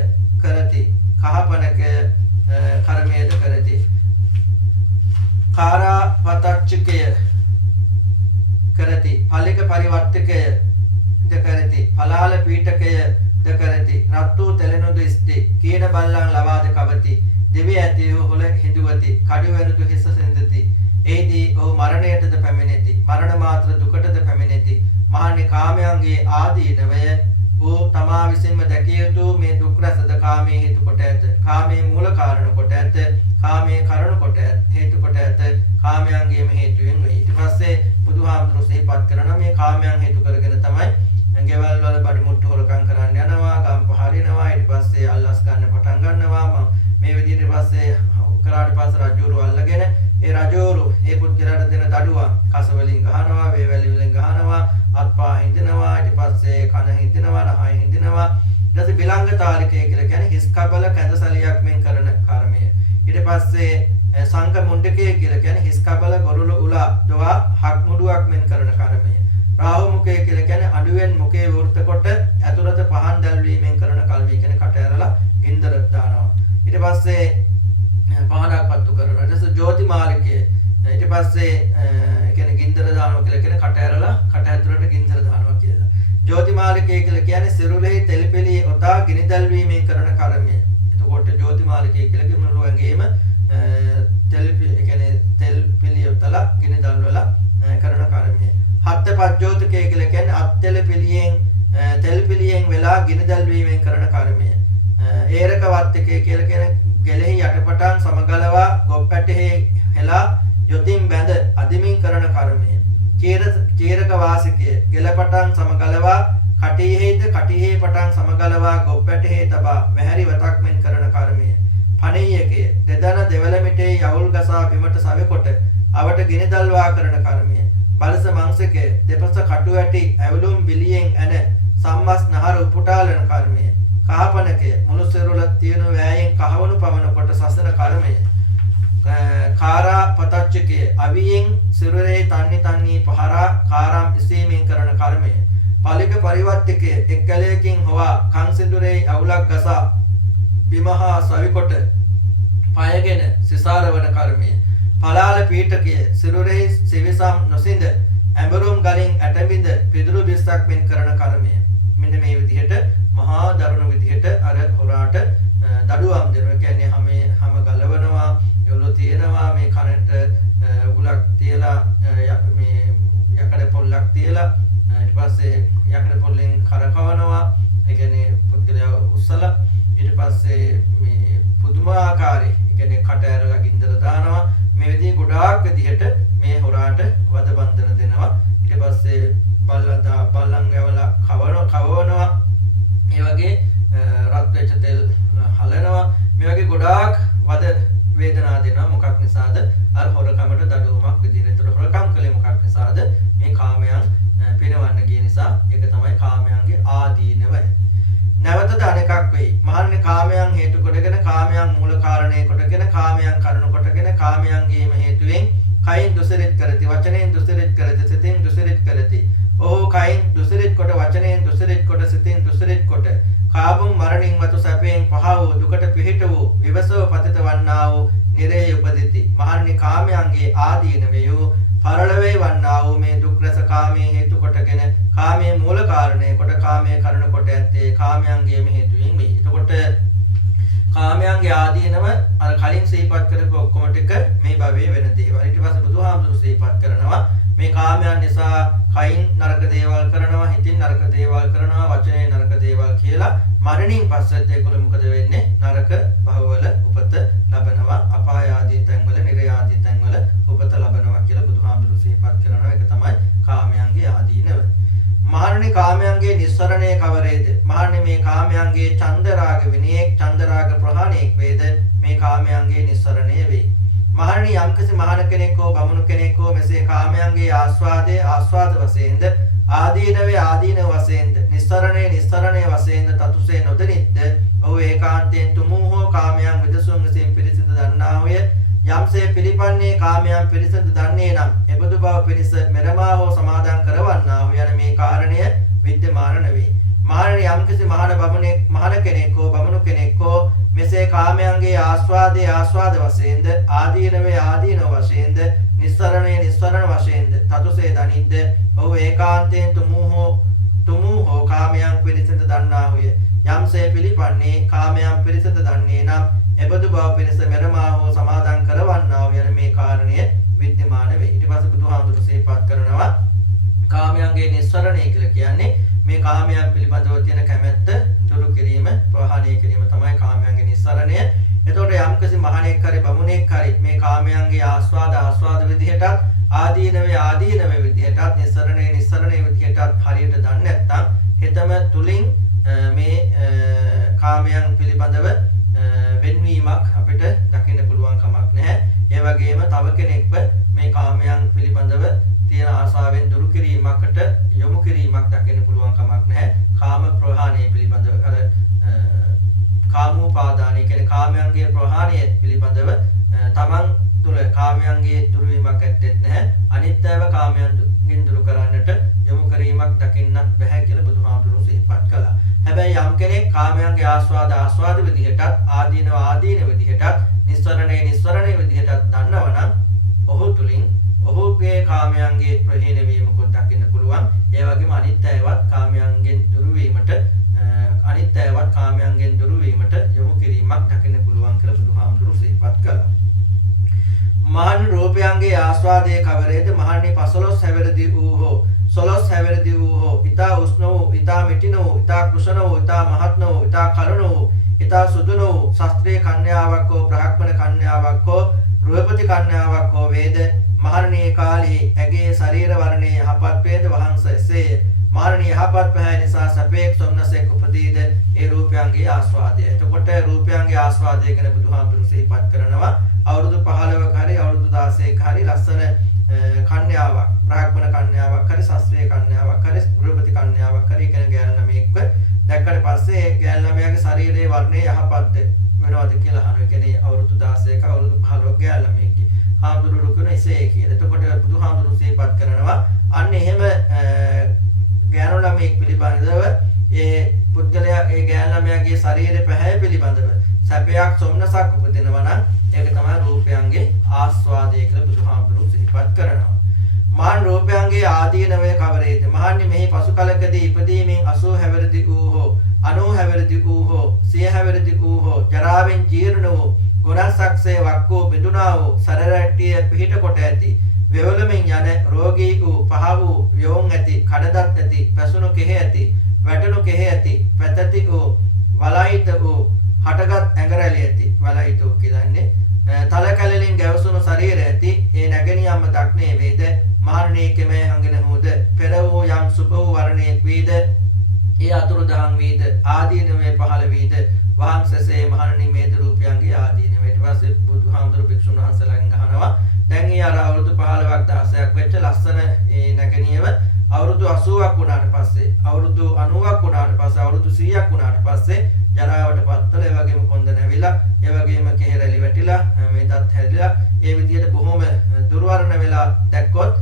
කරති කහපනකය කර්මයේද කරති කාරා පතච්චකය කරති පලික පරිවර්තකය ද කරති පලාල පීඨකය ද කරති රත්තු තෙලෙනුදු ඉස්ති කීන බල්ලන් ලවාද කවති දිවි ඇති හොල හිඳුවති කඩු වෙනුදු හිස සෙන්දති එහිදී ඔහු මරණයටද පැමිණෙති මරණ මාත්‍ර දුකටද පැමිණෙති මහණේ කාමයන්ගේ ආදීනවය වූ තමා විසින්ම දැකිය යුතු මේ දුක් රසද කාමයේ හේතු කොට ඇත කාමයේ මූල කාරණ කොට ඇත කාමයේ කරුණ කොට හේතු කොට ඇත කාමයන්ගේම හේතුවෙන් වේ ඊට පස්සේ බුදුහාමුදුරුවෝ සිහිපත් කරන මේ කාමයන් හේතු කරගෙන තමයි ගෙවල් වල බඩු මුට්ටු හොරකම් කරන්න යනවා ගම් පහරිනවා ඊට පස්සේ අල්ලස් ගන්න පටන් ගන්නවා මේ විදිහට පස්සේ කරාට පස්සේ රජුරු අල්ලගෙන ඒ රජෝරු ඒ පුද්ගලයාට දෙන දඩුවම් කස වලින් ගහනවා වේවැලි වලින් ගහනවා අත්පා හිඳිනවා ඊට පස්සේ කන හිඳිනවා නහය හිඳිනවා ඊට පස්සේ බිලංග තාලිකය කියලා කියන්නේ හිස් කබල කැඳසලියක් මෙන් කරන කර්මය ඊට පස්සේ සංක මුණ්ඩකය කියලා කියන්නේ හිස් කබල ගොරුළු උලා දොවා හක් මුඩුවක් මෙන් කරන කර්මය රාහු මුඛය කියලා කියන්නේ අඩුවෙන් මුඛේ වෘත කොට ඇතුළත පහන් දැල්වීමෙන් කරන කර්මය කියන්නේ කට ඇරලා ගින්දර දානවා ඊට පස්සේ පහනක් පත්තු කරනවා ඊට පස්සේ ජෝති මාලිකය ඊට පස්සේ කියන්නේ ගින්දර දානවා කියලා කියන කට ඇරලා කට ඇතුළට ගින්දර දානවා කියලා ජෝති මාලිකය කියලා කියන්නේ සිරුරෙහි තෙල්පෙලි ඔතා ගිනි දැල්වීමෙන් කරන කර්මය එතකොට ජෝති මාලිකය කියලා කියන්නේ මුළුවන්ගේම තෙල්පෙලි ඔතලා ගිනි දැල්වලා කරන කර්මය හත් පජ්ජෝතිකය කියලා කියන්නේ තෙල්පෙලියෙන් වෙලා ගිනි දැල්වීමෙන් කරන කර්මය ඒරක වත්තිකය කියලා කියන්නේ ගෙලෙහි යටපටන් සමගලවා ගොප්පැටෙහි හෙලා යොතින් බැඳ අදිමින් කරන කර්මය චීරක වාසිකය ගෙලපටන් සමගලවා කටීහෙහිද කටීහි පටන් සමගලවා ගොප්පැටෙහි තබා වැහැරි වතක් මෙන් කරන කර්මය පණියකය දෙදන දෙවල මිටේ යවුල් ගසා බිමට සවෙකොට අවට ගිනි දල්වා කරන කර්මය බලස මංසකය දෙපස කටු ඇටි ඇවුලුම් බිලියෙන් ඇන සම්මස් නහර උපුටාලන කර්මය කහපනකය මුළු සිරුර තියෙන වෑයෙන් කහවණු පමණ කොට සසන කර්මය කාරා පතච්චකය අවියෙන් සිරුරේ තන්නි පහරා කාරම් ඉසීමෙන් කරන කර්මය පලික පරිවර්තකය එක්කලයකින් හොවා කන් සිදුරේ අවුලක් ගසා බිමහා සවිකොට පයගෙන සිසාරවන කර්මය පලාල පීඨකය සිරුරේ සිවිසම් නොසිඳ ඇඹරුම් ගලින් ඇටබිඳ පිදුරු බිස්සක් මෙන් කරන කර්මය මෙන්න මේ විදිහට මහා දරුණු විදිහට අර හොරාට දඩුවම් දෙනවා කියන්නේ හැම ගලවනවා එවලු තියෙනවා මේ කනට උගලක් තියලා මේ යකඩ පොල්ලක් තියලා ඊට පස්සේ යකඩ පොල්ලෙන් කරකවනවා ඒ කියන්නේ පුද්ගලයා උස්සලා ඊට පස්සේ මේ පුදුමාකාරී ඒ කියන්නේ කට ඇරලා ගින්දර දානවා මේ විදිහේ ගොඩාක් විදිහට මේ හොරාට වද බන්ධන දෙනවා ඊට පස්සේ බල්ලන් ගැවලා කවවනවා ඒ වගේ රත් වෙච්ච තෙල් හලනවා මේ වගේ ගොඩාක් වද වේදනා දෙනවා මොකක් නිසාද අර හොරකමට දඩුවමක් විදිහට. ඒතර හොරකම් කළේ මොකක් නිසාද? මේ කාමයන් පිනවන්න ගිය නිසා. ඒක තමයි කාමයන්ගේ ආදීනවය. නැවතද අනෙකක් වෙයි. මහන්නේ කාමයන් හේතු කොටගෙන කාමයන් මූල කාරණේ කොටගෙන කාමයන් කරුණු කොටගෙන කාමයන්ගේම හේතුවෙන් කයින් දුසිරිත කරති වචනයෙන් දුසිරිත කරති සිතින් දුසිරිත කරති. ඔහු කයින් දුසිරිත කොට වචනයෙන් දුසිරිත කොට සිතින් දුසිරිත කොට කාබුම් මරණින් මතු සැපයෙන් පහ වූ දුකට පිහිට වූ විවසව පතිත වන්නා වූ නිරේ උපදිති. මහන්නේ කාමයන්ගේ ආදීන වේයෝ පරලවේ වන්නා වූ මේ දුක් රස කාමයේ හේතු කොටගෙන කාමයේ මූල කාරණේ කොට කාමයේ කරන කොට ඇත්තේ කාමයන්ගේම හේතුවෙන් වෙයි. එතකොට කාමයන්ගේ ආදීනව අර කලින් සිහිපත් කරපු ඔක්කොම ටික මේ භවයේ වෙන දේවල්. ඊට පස්සේ බුදුහාමුදුරු සිහිපත් කරනවා මේ කාමයන් නිසා කයින් නරක දේවල් කරනවා, හිතින් නරක දේවල් කරනවා, වචනේ නරක දේවල් කියලා මරණින් පස්සෙත් ඒගොල්ලෝ මොකද වෙන්නේ? නරක භවවල උපත ලබනවා, අපාය ආදී තැන්වල, නිරය ආදී තැන්වල උපත ලබනවා කියලා බුදුහාමුදුරු සිහිපත් කරනවා. ඒක තමයි කාමයන්ගේ ආදීනව. මහණනි කාමයන්ගේ නිස්සරණය කවරේද? මහණනි මේ කාමයන්ගේ චන්ද රාග විනයෙක්, චන්ද රාග ප්‍රහාණයක් වේද? මේ කාමයන්ගේ නිස්සරණය වේ. මහණනි යම්කිසි මහණ කෙනෙක් හෝ බමුණු කෙනෙක් හෝ මෙසේ කාමයන්ගේ ආස්වාදයේ ආස්වාද වශයෙන්ද ආදීනවේ ආදීන වශයෙන්ද නිස්සරණේ නිස්සරණේ වශයෙන්ද තතුසේ නොදෙනිත්ද ඔහු ඒකාන්තයෙන් තුමු හෝ කාමයන් විදසුන් විසින් පිරිසිදු දන්නාහුය. යම්සේ පිළිපන්නේ කාමයන් පිරිසිදු දන්නේ නම් එබඳු බව පිරිස මෙරමා හෝ සමාදන් කරවන්නාහු යන මේ කාරණය විද්‍යමාන නෙවේ. මහණනි යම්කිසි මහණ කෙනෙක් හෝ බමුණු කෙනෙක් හෝ මෙසේ කාමයන්ගේ ආස්වාදයේ ආස්වාද වශයෙන්ද ආදීනවේ ආදීන වශයෙන්ද නිස්සරණේ නිස්සරණ වශයෙන්ද තතුසේ දනිද්ද ඔහු ඒකාන්තයෙන් තුමු හෝ කාමයන් පිරිසිදු දන්නාහුය. යම්සේ පිළිපන්නේ කාමයන් පිරිසිදු දන්නේ නම් එබඳු බව පිරිස මෙරමා හෝ සමාදන් කරවන්නාහු යන මේ කාරණය විද්‍යමාන වේ. ඊට පස්සේ බුදුහාමුදුරු සිහිපත් කරනවා කාමයන්ගේ නිස්සරණය කියලා කියන්නේ මේ කාමයන් පිළිබඳව තියෙන කැමැත්ත දුරු කිරීම ප්‍රහාණය කිරීම තමයි කාමයන්ගේ නිස්සරණය. එතකොට යම්කිසි මහණෙක් හරි බමුණෙක් හරි මේ කාමයන්ගේ ආස්වාද විදිහටත් ආදීනවේ ආදීනව විදිහටත් නිස්සරණේ නිස්සරණේ විදිහටත් හරියට දන්නේ නැත්නම් හිතම තුලින් මේ කාමයන් පිළිබඳව වෙන්වීමක් අපිට දකින්න පුළුවන් කමක් නැහැ. ඒ වගේම තව කෙනෙක්ව මේ කාමයන් පිළිබඳව තියෙන ආසාවෙන් දුරු කිරීමකට යොමු කිරීමක් දකින්න පුළුවන් කමක් නැහැ. කාම ප්‍රහාණය පිළිබඳව අර කාමෝපාදානය කියන්නේ කාමයන්ගේ ප්‍රහාණය පිළිබඳව තමන් තුළ කාමයන්ගේ දුරු වීමක් ඇත්තෙත් නැහැ. අනිත්‍යව කාමයන්ගෙන් දුරු කරන්නට යොමු කිරීමක් දකින්නත් බෑ කියලා බුදුහාමුදුරුවෝ සිහිපත් කළා. හැබැයි යම් කෙනෙක් කාමයන්ගේ ආස්වාද විදිහටත් ආදීන විදිහටත් නිස්සරණේ විදිහටත් දන්නවනම් ඔහු තුලින් ඔහුගේ කාමයන්ගේ ප්‍රහීන වීමකුත් දකින්න පුළුවන්. ඒ වගේම අනිත්‍යවත් කාමයන්ගෙන් දුරු වීමට යොමු කිරීමක් දකින්න පුළුවන් කියලා බුදුහාමුදුරුවෝ සිහිපත් කළා. මහණ රූපයන්ගේ ආස්වාදයේ කවරේද? මහණනි 15 හැවිරිදි වූ 16 හැවිරිදි වූ ඊතා උෂ්ණ වූ ඊතා මිටින වූ ඊතා කුසන වූ ඊතා මහත්න වූ ඊතා කලන වූ ඊතා සුදුන වූ ශාස්ත්‍රීය කන්‍යාවක් හෝ බ්‍රාහ්මණ කන්‍යාවක් හෝ ගෘහපති කන්‍යාවක් හෝ වේද මහරණී කාලේ ඇගේ ශරීර වර්ණයේ යහපත් වේද වහන්ස එසේය. මහරණී යහපත් පැහැ නිසා සැපේක් සොම්නසෙක් උපදීද ඒ රූපයන්ගේ ආස්වාදය. එතකොට රූපයන්ගේ ආස්වාදය ගැන බුදුහාමුදුරුවෝ සිහිපත් කරනවා. අවුරුදු 15ක හරි අවුරුදු 16ක හරි ලස්සන කන්‍යාවක් බ්‍රාහ්මණ කන්‍යාවක් හරි ශාස්ත්‍රීය කන්‍යාවක් හරි ගෘහපති කන්‍යාවක් හරි කියන ගෑනු ළමයෙක්ව දැක්කට පස්සේ ඒ ගෑනු ළමයාගේ ශරීරයේ වර්ණය යහපත්ද වෙනවද කියලා අහනවා. ඒ කියන්නේ අවුරුදු 16ක අවුරුදු 15ක ගෑනු ළමයෙක්ගේ හාමුදුරුවෝ කියන එසේ කියලා. එතකොට බුදුහාමුදුරුවෝ සිහිපත් කරනවා අන්න එහෙම ගෑනු ළමයෙක් පිළිබඳව ඒ පුද්ගලයා ඒ ගෑනු ළමයාගේ ශරීරයේ පැහැය පිළිබඳව සැපයක් සොම්නසක් උපදිනවා නම් ඒක තමයි රූපයන්ගේ ආස්වාදය කියලා බුදුහාමුදුරුවෝ සිහිපත් කරනවා. මහාන් රූපයන්ගේ ආදීනවය කවරේද? මහන්නේ මෙහි පසු කලකදී ඉපදීමෙන් 80 හැවිරිදි වූ හෝ 90 හැවිරිදි වූ හෝ 100 හැවිරිදි වූ හෝ ජරාවෙන් ජීර්ණ වූ ගුණසක්සේ වක්කෝ බිඳුනා වූ සරරැට්ටිය පිහිට කොට ඇති වෙවලමින් යන රෝගී වූ පහ වූ යොන් ඇති කඩදත් ඇති පැසුණු කෙහෙ ඇති වැටුණු කෙහෙ ඇති පැතති වූ වලයිත වූ හටගත් ඇඟරැලි ඇති වලයිතෝ කියන්නේ තල කැලලින් ගැවසුණු ශරීරය ඇති ඒ නැගෙනියම්ම දක්නේ වේද මහරණී කෙමේ හංගෙන හොද පෙර වූ යම් සුභ වූ වර්ණයක් වේද ඒ අතුරුදහන් වේද ආදීනවේ පහළ වේද වහන්සසේ මහරණී මේද රූපයන්ගේ ආදීනවේ. ඊට පස්සේ බුදුහාමුදුරු භික්ෂුන් වහන්සේලාගෙන් අහනවා දැන් ඒ අර අවුරුදු 15ක් 16ක් වෙච්ච ලස්සන ඒ නැගෙනියව අවුරුදු 80ක් වුණාට පස්සේ අවුරුදු 90ක් වුණාට පස්සේ අවුරුදු 100ක් වුණාට පස්සේ ජරාවට පත්වල ඒ වගේම කොන්ද නැවිලා ඒ වගේම කෙහෙරලි වැටිලා මේ දත් හැදිලා ඒ විදිහට බොහොම දුර්වර්ණ වෙලා දැක්කොත්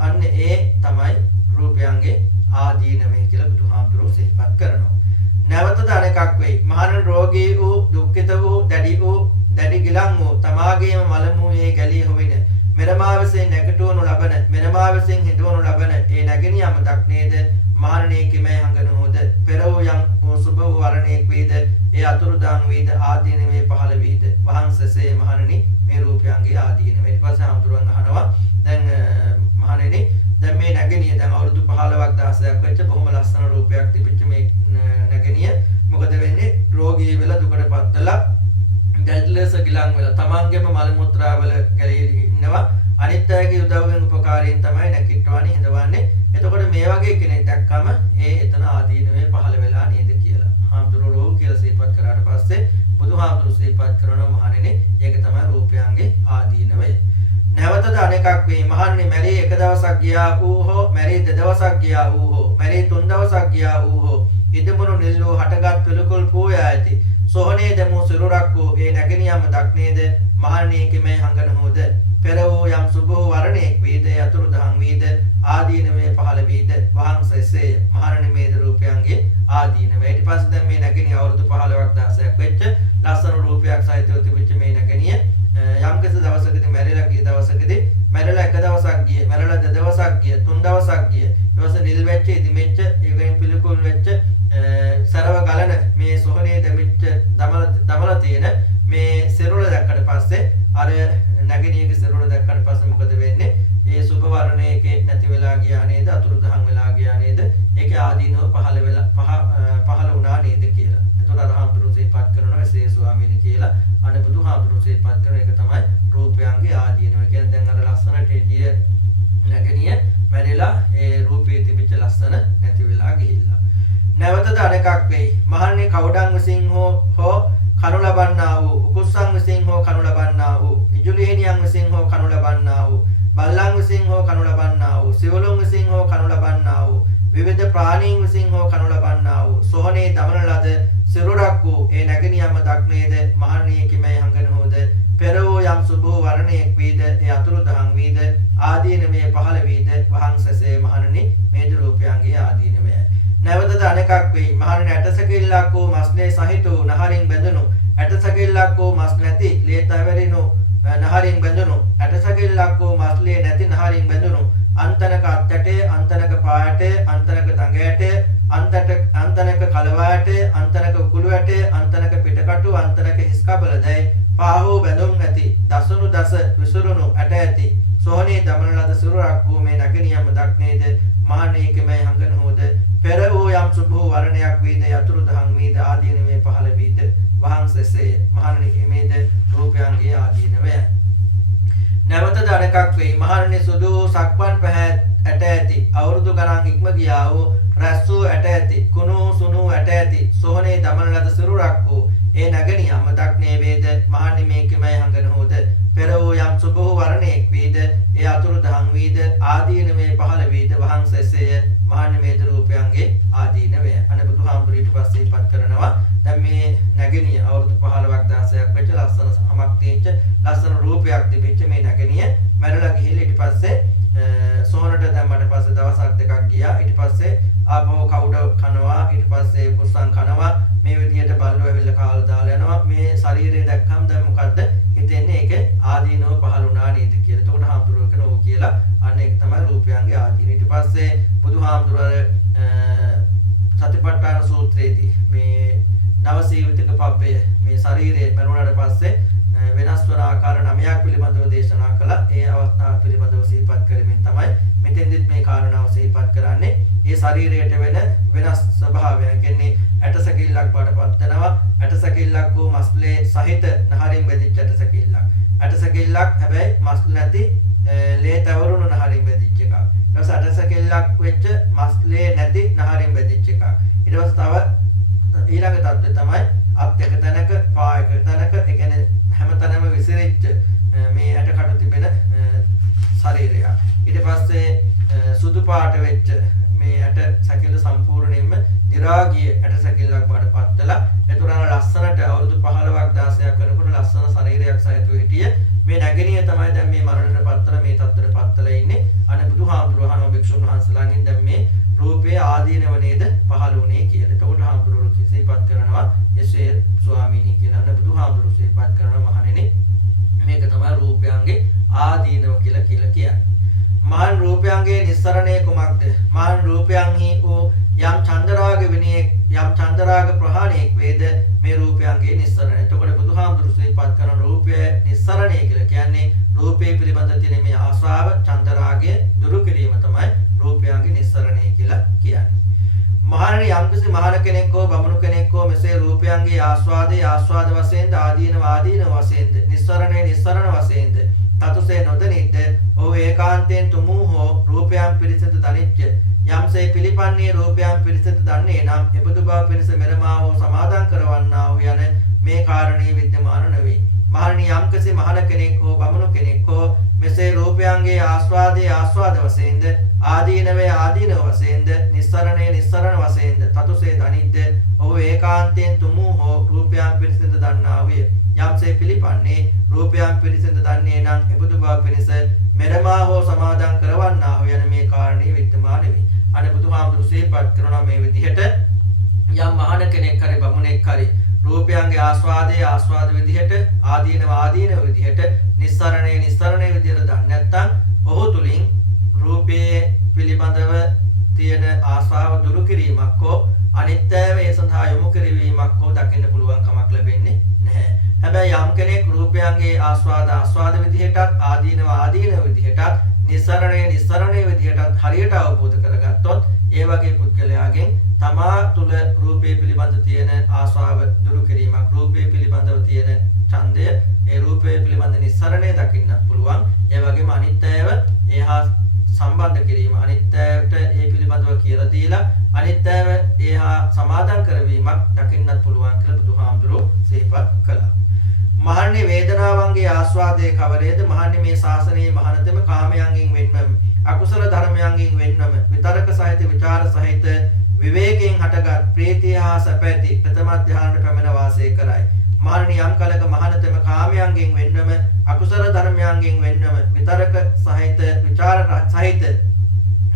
අන්න ඒ තමයි රූපයන්ගේ ආදීනවේ කියලා බුදුහාමුදුරුවෝ සිහිපත් කරනවා. නැවතද අනෙකක් වෙයි. මහණ රෝගී වූ දුක්ඛිත වූ දැඩි ගිලන් වූ තමාගේම මලමුවේ ගැලී හොවින මෙරමාවසෙන් නැගටවනු ලබන මෙරමාවසෙන් හිටවනු ලබන ඒ නැගෙනියම දක්නේද මහරණී කිමේ හංගන හොද පෙර වූ යම් සුභ වූ වර්ණයක් වේද ඒ අතුරුදාන් වේද ආදීනවේ පහළ වේද වහන්සසේ මහරණී මේ රූපයන්ගේ ආදීනවේ. ඊට පස්සේ හඳුරන් අහනවා දැන් මහරණී දැන් මේ නැගෙනිය දැන් අවුරුදු 15ක් 16ක් වෙච්ච බොහොම ලස්සන රූපයක් තිබිච්ච මේ නැගෙනිය මොකද වෙන්නේ? රෝගී වෙලා දුකටපත් වෙලා දැඩිලෙස ගිලන් වෙලා තමන්ගේම මල මුත්‍රා වල ගැලී ඉන්නවා. අනිත් අයගේ උදව්වෙන් උපකාරයෙන් තමයි නැකිටවන්නේ හිඳවන්නේ. එතකොට මේ වගේ කෙනෙක් දැක්කම ඒ එතන ආදීනවේ පහළ වෙලා නේද කියලා හාමුදුරුවෝ කියලා සිහිපත් කරාට පස්සේ බුදුහාමුදුරු සිහිපත් කරන මහණෙනි ඒක තමයි රූපයන්ගේ ආදීනවය. නැවතද අනෙකක් වේ මහණෙනි මැරී එක දවසක් ගියා වූ හෝ මැරී දෙදවසක් ගියා වූ හෝ මැරී තුන් දවසක් ගියා වූ හෝ ඉදමුණු නිල්ලෝ හටගත් පිළිකුල් පෝයා ඇති සොහනේ දමු සිරුරක් වූ ඒ නැගණියම දක්නේද මහණෙනි කිමේ හංගනහොද පෙර වූ යම් සුභෝ වරණේක් වේද යතුරු දහං වේද ආදීනවේ පහළ වේද වහන්සේසේ මහණෙනි මේ රූපයන්ගේ ආදීනවේ ඊට පස්සේ දැන් මේ නැගණිය අවුරුදු 15ක් 16ක් වෙච්ච ලස්සන රූපයක් සහිතව තිබිච්ච මේ නැගණිය යම් කිසි දවසකදී මැරිලා ගිය දවසකදී මැරිලා එක දවසක් ගිය මැරිලා දෙදවසක් ගිය තුන් දවසක් ගිය ඊට පස්සේ නිල් වෙච්ච ඉදිමෙච්ච ඒකෙන් පිළිකුල් වෙච්ච සරව ගලන මේ සොහනේ දෙමිච්ච දමලා තියෙන මේ සිරුර දැක්කට පස්සේ අර නැගණියගේ සිරුර දැක්කට පස්සේ මොකද වෙන්නේ? ඒ සුභ වර්ණයේ නැති වෙලා ගියා නේද? අතුරුදහන් වෙලා ගියා නේද? ඒකේ ආදීනව පහළ වුණා නේද කියලා. එතකොට අරහම්තුරු සිහිපත් කරනවා සේ ස්වාමීනි කියලා. අනේ බුදුහාමුදුරු සිහිපත් කරන එක තමයි රූපයන්ගේ ආදීනව කියන්නේ. දැන් අර ලස්සනට ගිය නැගණිය මැරිලා ඒ රූපේ තිබිච්ච ලස්සන නැති වෙලා ගිහිල්ලා. නැවතද අනෙකක් වෙයි. මහන්නේ කවුඩන් විසින් හෝ කනු ලබන්නා වූ උකුස්සන් විසින් හෝ කනු ලබන්නා වූ ඉජුලිහිනියන් විසින් හෝ කනු ලබන්නා වූ බල්ලන් විසින් හෝ කනු ලබන්නා වූ සිවලුන් විසින් හෝ කනු ලබන්නා වූ විවිධ ප්‍රාණීන් විසින් හෝ කනු ලබන්නා වූ සොහනේ දමන ලද සිරුරක් වූ ඒ නැගණියම දක්නේද මහණිය කිමේ හංගනහොද පෙර වූ යම් සුභෝ වර්ණයක් වේද ඒ අතුරුදහන් වේද ආදීනමේ පහළ වේද වහන්සසේ මහණනි මේ රූපයන්ගේ ආදීනමය. නැවතද අනෙකක් වෙයි මහණෙනි ඇටසකිල්ලක් වූ මස්නේ සහිත වූ නහරින් බැඳුණු ඇටසකිල්ලක් වූ මස් නැති ලේ තවරිනු නහරින් බැඳුණු ඇටසකිල්ලක් වූ මස්ලේ නැති නහරින් බැඳුණු අන්තනක අත්‍යටේ අන්තනක පායටේ අන්තනක දඟයටේ අන්තනක කලවායටේ අන්තනක උකුළුවටේ අන්තනක පිටකටු අන්තනක හිස්කබල දැයි පාහෝ බැඳුම් ඇති දසුණු දස විසුරුණු ඇට ඇති සෝහනේ දමන ලද සිරුරක් වූ මේ නැගණියම දක්නේද මහණෙනි කිමේ හංගනහොද පෙර වූ යම් සුභෝ වර්ණයක් වේද යතුරු දහං වේද ආදීනවේ පහළ වේද වහන්සේසේ මහණෙනි මේද රූපයන්ගේ ආදීනවය. නැවතද අනෙකක් වෙයි මහණෙනි සුදු සක්වන් පැහැ ඇට ඇති අවුරුදු ගණන් ඉක්ම ගියා වූ රැස්සු ඇට ඇති කුණු සුණු ඇට ඇති සෝහනේ දමන ලද සිරුරක් වූ ඒ නැගණියම දක්නේ වේද මහණෙනි මේ කිමයි හංගනහොද පෙර වූ යම් සුභෝ වර්ණයක් වේද ඒ අතුරු දහං වේද ආදීනවේ පහළ වේද වහන්සේසේ මහණෙනි මේ රූපයන්ගේ ආදීනවය. අනේ බුදුහාමුදුරු ඊට පස්සේ ඉපත් කරනවා දැන් මේ නැගණිය අවුරුදු 15ක් 16ක් වෙච්ච ලස්සන සමක් තියෙච්ච ලස්සන රූපයක් තිබෙච්ච මේ නැගණිය මැරලා ගිහිල්ලා ඊට පස්සේ සෝනට දැම්මට පස්සේ දවසක් දෙකක් ගියා. ඊට පස්සේ ආපහු කවුඩ කනවා ඊට පස්සේ කුස්සන් කනවා මේ විදියට බල්ලෝ ඇවිල්ලා කාලා දාලා යනවා. මේ ශරීරය දැක්කම දැන් මොකද්ද හිතෙන්නේ? ඒකේ ආදීනව පහළ වුණා නේද කියලා. එතකොට හාමුදුරුවෝ කියනවා කියලා අන්න ඒක තමයි රූපයන්ගේ ආදීන. ඊට පස්සේ බුදුහාමුදුරුවෝ සතිපට්ඨාන සූත්‍රයේදී මේ නවසීවිතක පබ්බය මේ ශරීරයේ මරුණාට පස්සේ වෙනස් වන ආකාර 9ක් පිළිබඳව දේශනා කළා. ඒ අවස්ථාව පිළිබඳව සිහිපත් කරමින් තමයි මෙතෙන්දිත් මේ කාරණාව සිහිපත් කරන්නේ. ඒ ශරීරයට වෙනස් ස්වභාවය කියන්නේ ඇටසකිල්ලක් බාටපත් වෙනවා. ඇටසකිල්ලක් වූ මස්ලේ සහිත නහරින් බෙදිච්ච ඇටසකිල්ලක්. ඇටසකිල්ලක් හැබැයි මස් නැති ලේ තවරුණු නහරින් බෙදිච්ච එකක්. ඊට පස්සේ ඇටසකිල්ලක් වෙච්ච මස්ලේ නැති නහරින් බෙදිච්ච එකක්. ඊට පස්සේ තව ඊළඟ තත්ත්වය තමයි අත් එක තැනක පා එක තැනක ඒ කියන්නේ හැමතැනම විසිරිච්ච මේ ඇටකටු තිබෙන ශරීරය. ඊට පස්සේ සුදු පාට වෙච්ච මේ ඇට සැකිල්ල සම්පූර්ණයෙන්ම දි රාගී ඇට සැකිල්ලක් බාටපත් වෙලා ඒතරම් ලස්සනට අවුරුදු 15ක් 16ක් වෙනකොට ලස්සන ශරීරයක් සහිතව හිටිය මේ නැගණිය තමයි දැන් මේ මරණයට පත්තර මේ තත්ත්වයට පත්තලා ඉන්නේ. අනේ බුදුහාමුදුරුවෝ අහනවා භික්ෂුන් වහන්සේලාගෙන් දැන් මේ රූපයේ ආදීනව නේද පහළ වුණේ කියලා. එතකොට හාමුදුරුවෝ සිහිපත් කරනවා එසේ ස්වාමීනි කියලා. අනේ බුදුහාමුදුරුවෝ සිහිපත් කරනවා මහණෙනි මේක තමයි රූපයන්ගේ ආදීනව කියලා කියන්නේ. මහන් රූපයන්ගේ නිස්සරණය කුමක්ද? මහන් රූපයන්හි වූ යම් චන්දරාග විනයේ යම් චන්දරාග ප්‍රහාණයක් වේද මේ රූපයන්ගේ නිස්සරණය. එතකොට බුදුහාමුදුරුවෝ සිහිපත් කරන රූපය නිස්සරණය කියලා කියන්නේ රූපේ පිළිබඳ තියෙන මේ ආශාව චන්දරාගය දුරු කිරීම තමයි රූපයන්ගේ නිස්සරණය කියලා කියන්නේ. මහණනි යම්කිසි මහණ කෙනෙක් හෝ බමුණු කෙනෙක් හෝ මෙසේ රූපයන්ගේ ආස්වාදයේ ආස්වාද වශයෙන්ද ආදීන වශයෙන්ද නිස්සරණ වශයෙන්ද තතුසේ නොදනිද්ද ඔහු ඒකාන්තයෙන් තුමු හෝ රූපයන් පිරිසිදු දනිච්ච යම්සේ පිළිපන්නේ රූපයන් පිරිසිදු දන්නේ නම් එබඳු බව පිණිස මෙරමා හෝ සමාදන් කරවන්නා වූ යන මේ කාරණේ විද්‍යමාන නොවේ. මහණනි යම්කසේ මහණ කෙනෙක් හෝ බමුණු කෙනෙක් හෝ මෙසේ රූපයන්ගේ ආස්වාදයේ ආස්වාද වශයෙන්ද ආදීනවේ ආදීනව වශයෙන්ද නිස්සරණේ නිස්සරණ වශයෙන්ද තතුසේ දනිද්ද ඔහු ඒකාන්තයෙන් තුමු හෝ රූපයන් පිරිසිඳ දන්නා වූය. යම්සේ පිළිපන්නේ රූපයන් පිරිසිඳ දන්නේ නම් එබඳු බව පිණිස මෙරමා හෝ සමාදන් කරවන්නා හෝ යන මේ කාරණේ විද්‍යමාන වේ. අනේ බුදුහාමුදුරු සිහිපත් කරනවා මේ විදිහට යම් මහණ කෙනෙක් හරි බමුණෙක් හරි රූපයන්ගේ ආස්වාදයේ ආස්වාද විදිහට ආදීනව විදිහට නිස්සරණේ නිස්සරණේ විදිහට දන්නේ නැත්නම් ඔහු තුලින් රූපයේ පිළිබඳව තියෙන ආස්වාව දුරු කිරීමක් හෝ අනිත්‍යව ඒ සඳහා යොමු කිරීමක් හෝ දකින්න පුළුවන් කමක් ලැබෙන්නේ නැහැ. හැබැයි යම් කෙනෙක් රූපයන්ගේ ආස්වාද විදිහටත් ආදීනව විදිහටත් නිස්සරණේ විදිහටත් හරියට අවබෝධ කරගත්තොත් ඒ වගේ පුද්ගලයාගෙන් තමා තුල රූපේ පිළිබඳ තියෙන ආස්වාව දුරු කිරීමක් රූපේ පිළිබඳව තියෙන ඡන්දය ඒ රූපේ පිළිබඳ නිස්සරණය දකින්නත් පුළුවන්. ඒ වගේම අනිත්‍යව ඒහා සම්බන්ධ කිරීම අනිත්‍යයට ඒ පිළිබඳව කියලා දීලා අනිත්‍යව ඒහා සමාදන් කරවීමක් දකින්නත් පුළුවන් කියලා බුදුහාමුදුරුවෝ සිහිපත් කළා. මහන්නේ වේදනාවන්ගේ ආස්වාදයේ කවරේද? මහන්නේ මේ ශාසනයේ මහානතම කාමයන්ගෙන් වෙන්නම අකුසල ධර්මයන්ගෙන් වෙන්නම විතරක සහිත විචාර සහිත විවේකයෙන් හටගත් ප්‍රීතිය හා සැපැති ප්‍රථම ධ්‍යානට පැමිණ වාසය කරයි. මහණනි යම් කලක මහානතම කාමයන්ගෙන් වෙන්නම අකුසල ධර්මයන්ගෙන් වෙන්නම විතරක සහිත විචාර සහිත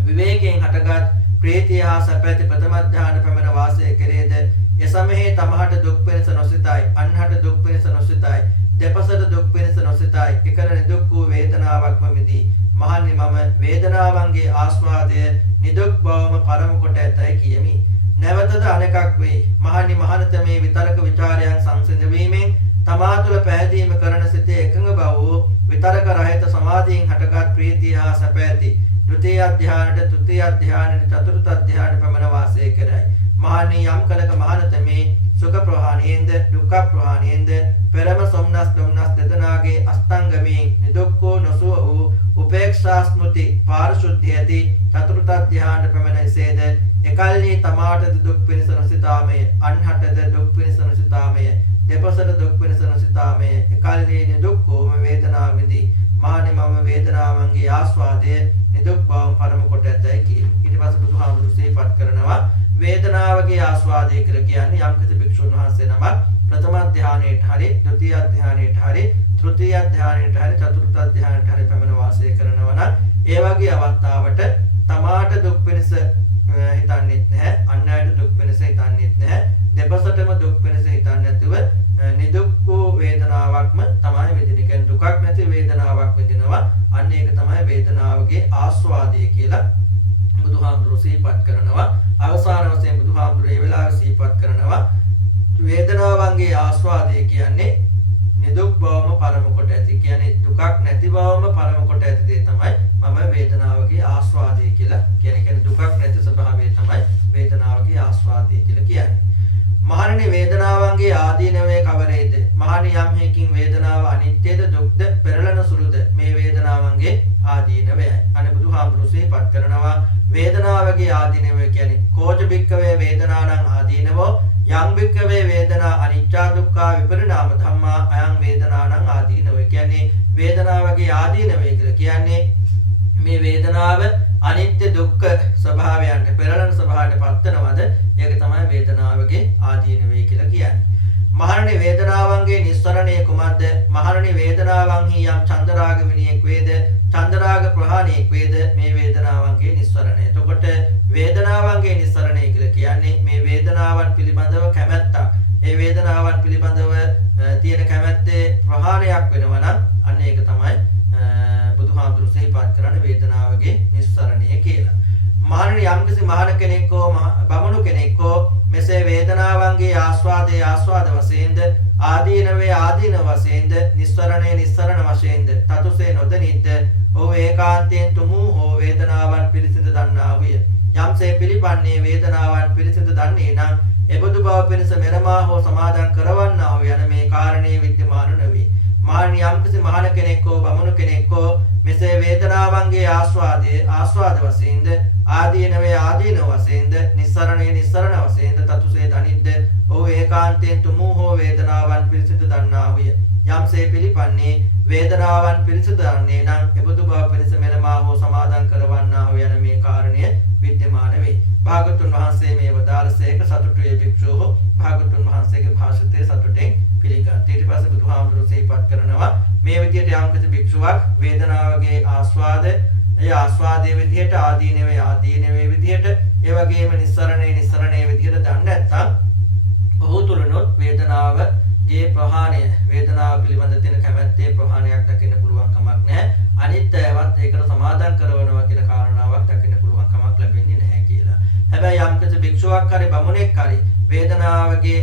විවේකයෙන් හටගත් ප්‍රීතිය හා සැපැති ප්‍රථම ධ්‍යාන පැමිණ වාසය කෙරේද එසමෙහි තමහට දුක් පිණිස නොසිතයි අන්හට දුක් පිණිස නොසිතයි දෙපසට දුක් පිණිස නොසිතයි එකල නිදුක් වූ වේදනාවක්ම මිදී. මහන්නි මම වේදනාවන්ගේ ආස්වාදය නිදුක් බවම පරම කොට ඇතයි කියමි. නැවතද අනෙකක් වේ. මහන්නි මහානතමේ විතරක විචාරයන් සංසිඳ වීමෙන් තමා තුළ පැහැදීම කරන සිතේ එකඟ බව වූ විතරක රහිත සමාධියෙන් හටගත් ප්‍රීතිය හා සැප ඇති ද්විතීය ධ්‍යානට තෘතීය ධ්‍යානට චතුර්ථ ධ්‍යානට පැමිණ වාසය කරයි. මහණනි යම් කලක මහානතමේ සුඛ ප්‍රහාණයෙන්ද දුක්ඛ ප්‍රහාණයෙන්ද පෙරම සොම්නස් දුම්නස් දෙදනාගේ අස්තංගමයෙන් නිදුක්ඛෝ නොසුව වූ උපේක්ෂා ස්මෘති පාරිශුද්ධිය ඇති චතුර්ථ ධ්‍යානට පැමිණ එසේද එකල්හි තමාටද දුක් පිණිස නොසිතාමය අන්හටද දුක් පිණිස නොසිතාමය දෙපසට දුක් පිණිස නොසිතාමය එකල්හි නිදුක් වූම වේදනාව විඳි. මහණනි මම වේදනාවන්ගේ ආස්වාදය නිදුක් බවම පරම කොට ඇතයි කියමි. ඊට පස්සේ බුදුහාමුදුරු සිහිපත් කරනවා වේදනාවගේ ආස්වාදය කියලා කියන්නේ යම්කිසි භික්ෂුන් වහන්සේ නමක් ප්‍රථම ධ්‍යානයේට හරි ද්විතීය ධ්‍යානයේට හරි තෘතීය ධ්‍යානයේට හරි චතුර්ථ ධ්‍යානයේට හරි පැමිණ වාසය කරනවා නම් ඒ වගේ අවස්ථාවට තමාට දුක් පිණිස හිතන්නේත් නැහැ අන් අයට දුක් පිණිස හිතන්නේත් නැහැ දෙපසටම දුක් පිණිස හිතන්නේ නැතුව නිදුක් වූ වේදනාවක්ම තමයි විඳින. කියන්නේ දුකක් නැති වේදනාවක් විඳිනවා. අන්න ඒක තමයි වේදනාවගේ ආස්වාදය කියලා බුදුහාමුදුරුවෝ සිහිපත් කරනවා. අවසාන වශයෙන් බුදුහාමුදුරුවෝ මේ වෙලාවේ සිහිපත් කරනවා වේදනාවන්ගේ ආස්වාදය කියන්නේ නිදුක් බවම පරම කොට ඇති. කියන්නේ දුකක් නැති බවම පරම කොට ඇති දේ තමයි මම වේදනාවගේ ආස්වාදය කියලා කියන්නේ. දුකක් නැති ස්වභාවය තමයි වේදනාවගේ ආස්වාදය කියලා කියන්නේ. මහණනි වේදනාවන්ගේ ආදීනවේ කවරේද? මහණනි යම් හේකින් වේදනාව අනිත්‍යද දුක්ද පෙරළන සුළුද මේ වේදනාවන්ගේ ආදීනවයයි. අනේ බුදුහාමුදුරුවෝ සිහිපත් කරනවා වේදනාවගේ ආදීනවය කියන්නේ කෝච බික්කවේ වේදනානං ආදීනවෝ යම් බික්කවේ වේදනා අනිච්චා දුක්ඛා විපරිණාම ධම්මා අයං වේදනානං ආදීනවය. කියන්නේ වේදනාවගේ ආදීනවය කියලා කියන්නේ මේ වේදනාව අනිත්‍ය දුක්ඛ ස්වභාවයන්ට පෙරළන ස්වභාවයට පත්වනවද ඒක තමයි වේදනාවගේ ආදීනවය කියලා කියන්නේ. මහණනි වේදනාවන්ගේ නිස්සරණය කුමක්ද? මහණනි වේදනාවන්හි යම් චන්දරාග විනියෙක් වේද චන්දරාග ප්‍රහාණයක් වේද මේ වේදනාවන්ගේ නිස්සරණය. එතකොට වේදනාවන්ගේ නිස්සරණය කියලා කියන්නේ මේ වේදනාවන් පිළිබඳව කැමැත්තක්. මේ වේදනාවන් පිළිබඳව තියෙන කැමැත්තේ ප්‍රහාණයක් වෙනවා නම් අන්න ඒක තමයි බුදුහාමුදුරු සිහිපත් කරන වේදනාවගේ නිස්සරණය කියලා. මහණනි යම්කිසි මහණ කෙනෙක් හෝ බමුණු කෙනෙක් හෝ මෙසේ වේදනාවන්ගේ ආස්වාදයේ ආස්වාද වශයෙන්ද ආදීනවේ ආදීන වශයෙන්ද නිස්සරණේ නිස්සරණ වශයෙන්ද තතුසේ නොදනිද්ද ඔහු ඒකාන්තයෙන් තුමු හෝ වේදනාවන් පිරිසිඳ දන්නා වූය. යම්සේ පිළිපන්නේ වේදනාවන් පිරිසිඳ දන්නේ නම් එබඳු බව පිණිස මෙරමා හෝ සමාදන් කරවන්නා වූ යන මේ කාරණේ විද්‍යමාන නොවේ. මහණනි යම්කිසි මහණ කෙනෙක් හෝ බමුණු කෙනෙක් හෝ මෙසේ වේදනාවන්ගේ ආස්වාද වශයෙන්ද ආදීනවේ ආදීන වශයෙන්ද නිස්සරණේ නිස්සරණ වශයෙන්ද තතුසේ දනිද්ද ඔහු ඒකාන්තයෙන් තුමු හෝ වේදනාවන් පිරිසිදු දන්නාහුය. යම්සේ පිළිපන්නේ වේදනාවන් පිරිසිදු දන්නේ නම් එබඳු බව පිරිස මෙලමා හෝ සමාදන් කරවන්නා හෝ යන මේ කාරණය විද්‍යමාන වේ. භාගතුන් වහන්සේ මේ වදාළසේක සතුටුයේ භික්ෂුව භාගතුන් වහන්සේගේ භාෂිතයේ සතුටෙන් පිළිගත්. ඊට පස්සේ බුදුහාමුදුරුවෝ සිහිපත් කරනවා මේ විදිහට යම්කිසි භික්ෂුවක් වේදනාවගේ ඒ ආස්වාදයේ විදිහට ආදීනවේ ආදීනවේ විදිහට ඒ වගේම නිස්සරණේ විදිහට දන්නේ නැත්නම් ඔහු තුලනොත් වේදනාවගේ ප්‍රහාණය වේදනාව පිළිබඳ තියෙන කැමැත්තේ ප්‍රහාණයක් දකින්න පුළුවන් කමක් නැහැ. අනිත් ඒවත් ඒකට සමාදන් කරනවා කියන කාරණාවක් දකින්න පුළුවන් කමක් ලැබෙන්නේ නැහැ කියලා. හැබැයි යම්කිසි භික්ෂුවක් හරි බමුණෙක් හරි වේදනාවගේ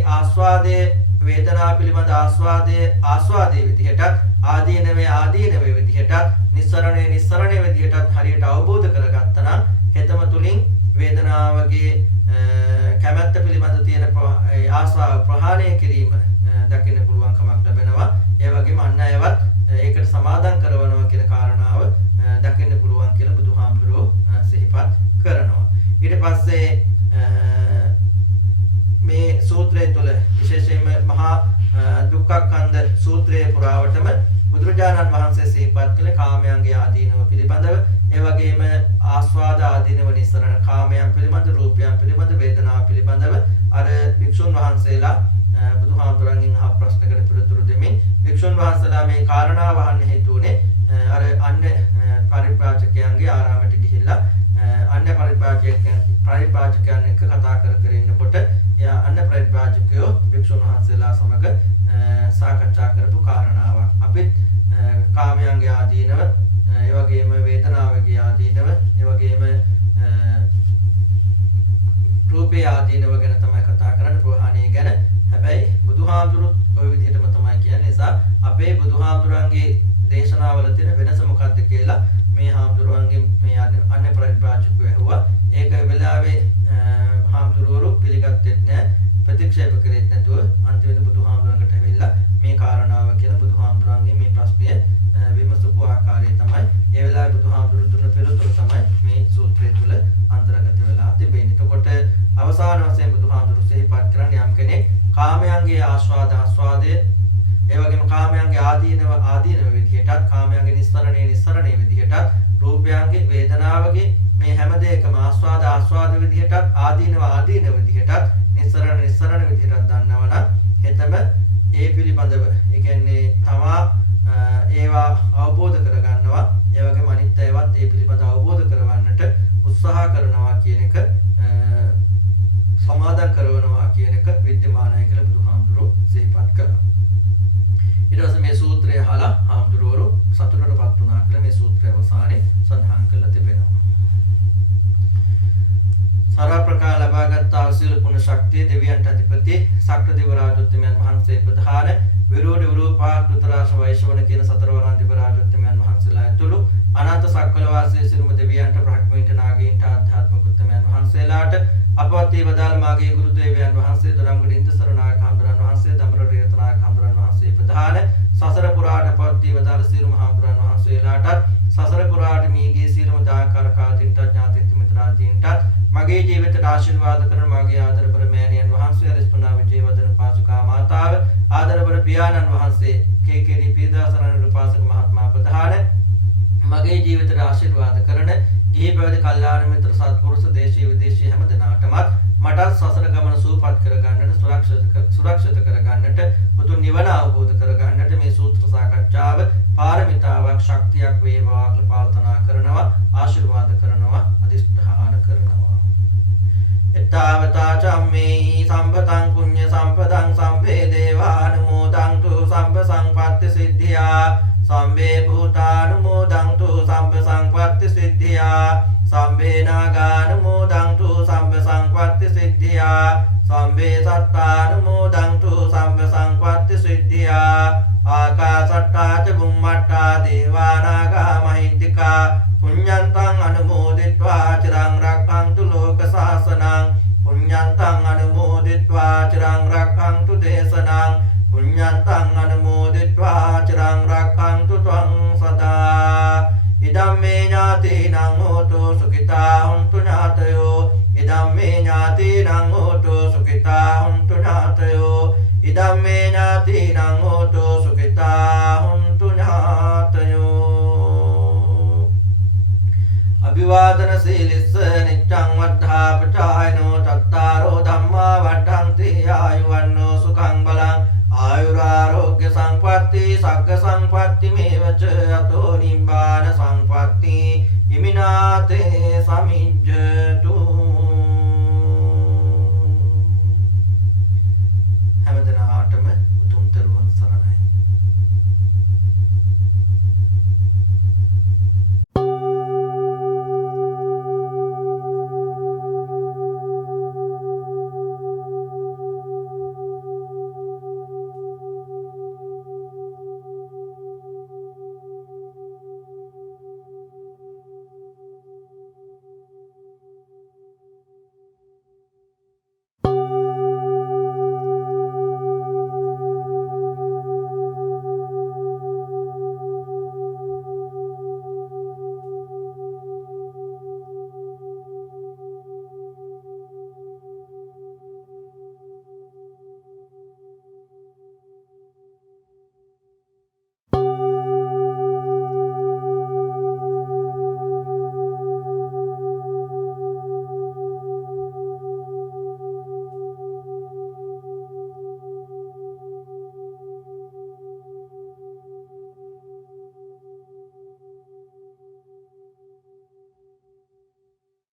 වේදනාව පිළිබඳ ආස්වාදයේ විදිහටත් ආදීනවේ විදිහටත් නිස්සරණේ විදිහටත් හරියට අවබෝධ කරගත්තා නම් හෙතම තුලින් වේදනාවගේ කැමැත්ත පිළිබඳ තියෙන ආස්වාද ප්‍රහාණය කිරීම දකින්න පුළුවන් කමක් ලැබෙනවා. ඒ වගේම අන් අයවත් ඒකට සමාදන් කරනවා කියන කාරණාව දකින්න පුළුවන් කියලා බුදුහාමුදුරුවෝ සිහිපත් කරනවා. ඊට පස්සේ මේ සූත්‍රය තුළ විශේෂයෙන්ම මහා දුක්ඛකන්ද සූත්‍රයේ පුරාවටම බුදුරජාණන් වහන්සේ සිහිපත් කළ කාමයන්ගේ ආදීනව පිළිබඳව ඒ වගේම ආස්වාද ආදීනව නිස්සරණ කාමයන් පිළිබඳ රූපයන් පිළිබඳ වේදනාව පිළිබඳව අර භික්ෂුන් වහන්සේලා බුදුහාමුදුරන්ගෙන් අහ ප්‍රශ්නකට පිළිතුරු දෙමින් භික්ෂුන් වහන්සේලා මේ කාරණාව අහන්න හේතුුනේ අර අන්‍ය පරිබ්‍රාජකයන්ගේ ආරාමයට ගිහිල්ලා අන්‍ය පරිබ්‍රාජකයන් එක්ක කතා කර ඉන්නකොට අන්‍ය පරිබ්‍රාජකයෝ භික්ෂුන් වහන්සේලා සමග සාකච්ඡා කරපු කාරණාවක්. අපිත් කාමයන්ගේ ආදීනව ඒ වගේම වේදනාවගේ ආදීනව ඒ වගේම රූපේ ආදීනව ගැන තමයි කතා කරන්නේ ප්‍රහාණය ගැන. හැබැයි බුදුහාමුදුරුත් ওই විදිහටම තමයි කියන්නේ. නිසා අපේ බුදුහාමුදුරන්ගේ දේශනාවල තියෙන වෙනස මොකක්ද කියලා මේ හාමුදුරුවන්ගේ මේ අන්‍ය පරිබ්‍රාජකයෝ ඇහුවා. ඒක වෙලාවේ හාමුදුරුවෝ පිළිගත්තේ නැහැ. ප්‍රතික්ෂේප කරෙත් නැතුව අන්තිමට බුදුහාමුදුරන්ට ඇවිල්ලා මේ කාරණාව කියන බුදුහාමුදුරන්ගේ මේ ප්‍රශ්නය විමසපු ආකාරය තමයි ඒ වෙලාවේ බුදුහාමුදුරු දුන්න පිළිතුර තමයි මේ සූත්‍රය තුල අන්තර්ගත වෙලා තිබෙන්නේ. එතකොට අවසාන වශයෙන් බුදුහාමුදුරු සිහිපත් කරන්නේ යම් කෙනෙක් කාමයන්ගේ ආස්වාදයේ ඒ වගේම කාමයන්ගේ ආදීනව විදිහටත් කාමයන්ගේ නිස්සරණේ විදිහටත් රූපයන්ගේ වේදනාවගේ මේ හැම දෙයකම ආස්වාද විදිහටත් ආදීනව විදිහටත් නිස්සරණ විදිහටත් දන්නවනම් හෙතම ඒ පිළිබඳව ඒ කියන්නේ තමා ඒවා අවබෝධ කරගන්නවා. ඒ වගේම අනිත් ඒවාත් ඒ පිළිබඳව අවබෝධ කරවන්නට උත්සාහ කරනවා කියන එක සමාදන් කරනවා කියන එක විද්‍යමානයි කියලා බුදුහාමුදුරුවෝ සිහිපත් කළා. ඊට පස්සේ මේ සූත්‍රය අහලා හාමුදුරුවෝ සතුටටපත් වුණා කියලා මේ සූත්‍රය අවසානයේ සඳහන් කරලා තිබෙනවා. සාරා ප්‍රකාර ලබාගත් ආශීර්වාද පුණ්‍ය ශක්තිය දෙවියන්ට අධිපති සක්‍ර දිව රාජෝත්තමයන් වහන්සේ ප්‍රධාන විරෝධ විරූපාක් දුතරාශ වෛශ්‍රවණ කියන සතරවරන් දිව රාජෝත්තමයන් වහන්සේලා ඇතුළු අනන්ත සක්වල වාසී සිරුම දෙවියන්ට බ්‍රහ්මීන්ට නාගීන්ට ආධ්‍යාත්මික උත්තමයන් වහන්සේලාට අපවත් වේදාල් මාගේ ගුරු දේවයන් වහන්සේ දරම්ගඩින්ද සරණායක හඳුරන් වහන්සේ දමර රේතනායක හඳුරන් වහන්සේ ප්‍රධාන සසර පුරාට අපවත් වේදාල් සිරුම හඳුරන් වහන්සේලාට සසර පුරාට මීගේ සිරුම දායකාර කාදීන්ට ඥාතිත් මිත්‍රාදීන්ට මගේ ජීවිතයට ආශිර්වාද කරන මගේ ආදරබර මෑණියන් වහන්සේ අරිස්පනා විජේවර්ධන පාසුකා මාතාව ආදරබර පියාණන් වහන්සේ කේකේඩී පීදාසරණ උපාසක මහත්මයා ප්‍රධාන මගේ ජීවිතයට ආශිර්වාද කරන ගිහි පැවිදි කල්යාණ මිත්‍ර සත්පුරුෂ දේශීය විදේශීය හැම දෙනාටමත් මට සසර ගමන සූපපත් කර ගන්නට සුරක්ෂිත කර ගන්නට උතුම් නිවන අවබෝධ කර ගන්නට මේ සූත්‍ර සාකච්ඡාව පාරමිතාවක් ශක්තියක් වේවා කියලා ප්‍රාර්ථනා කරනවා ආශිර්වාද කරනවා අදිෂ්ඨාන කරනවා. එතාවතා චම්මේහි සම්පතං පුඤ්ඤ සම්පතං සම්පේ දේවානුමෝදන්තු සම්ප සංපත්ති සිද්ධියා සම්බේ භූතානුමෝදන්තු සම්ප සංපත්ති සිද්ධියා සම්බේ නාගානුමෝදන්තු සම්ප සංපත්ති සිද්ධියා සම්බේ සත්තානුමෝදන්තු සම්ප සංපත්ති සිද්ධියා ආකාසට්ටා ච බුම්මට්ටා දේවානාගා මහිද්దికා පුඤ්ඤන්තං අනුමෝදිත්වා චිරං රක්ඛන්තු ලෝක සාසනං පුඤ්ඤන්තං අනුමෝදිත්වා චිරං රක්ඛන්තු දේශනං පුඤ්ඤන්තං අනුමෝදිत्वा චිරං රක්ඛන්තු ත්වං සදා ඉදම්මේ ඥාතිනං හෝතු සුඛිතා හුන්තු ඥාතයෝ ඉදම්මේ ඥාතිනං හෝතු සුඛිතා හුන්තු ඥාතයෝ ඉදම්මේ ඥාතිනං හෝතු සුඛිතා හුන්තු ඥාතයෝ අභිවාදන සීලිස්ස නිච්ඡං වද්ධාපචායනෝ චත්තාරෝ ධම්මා වඩ්ඩන්ති ආයුවන්නෝ සුඛං බලං ආයුරාෝග්‍ය සංපatti සග්ග සංපatti මේවච අතෝ නිබ්බාන සංපatti හිමිනාතේ සමිජ්ජතු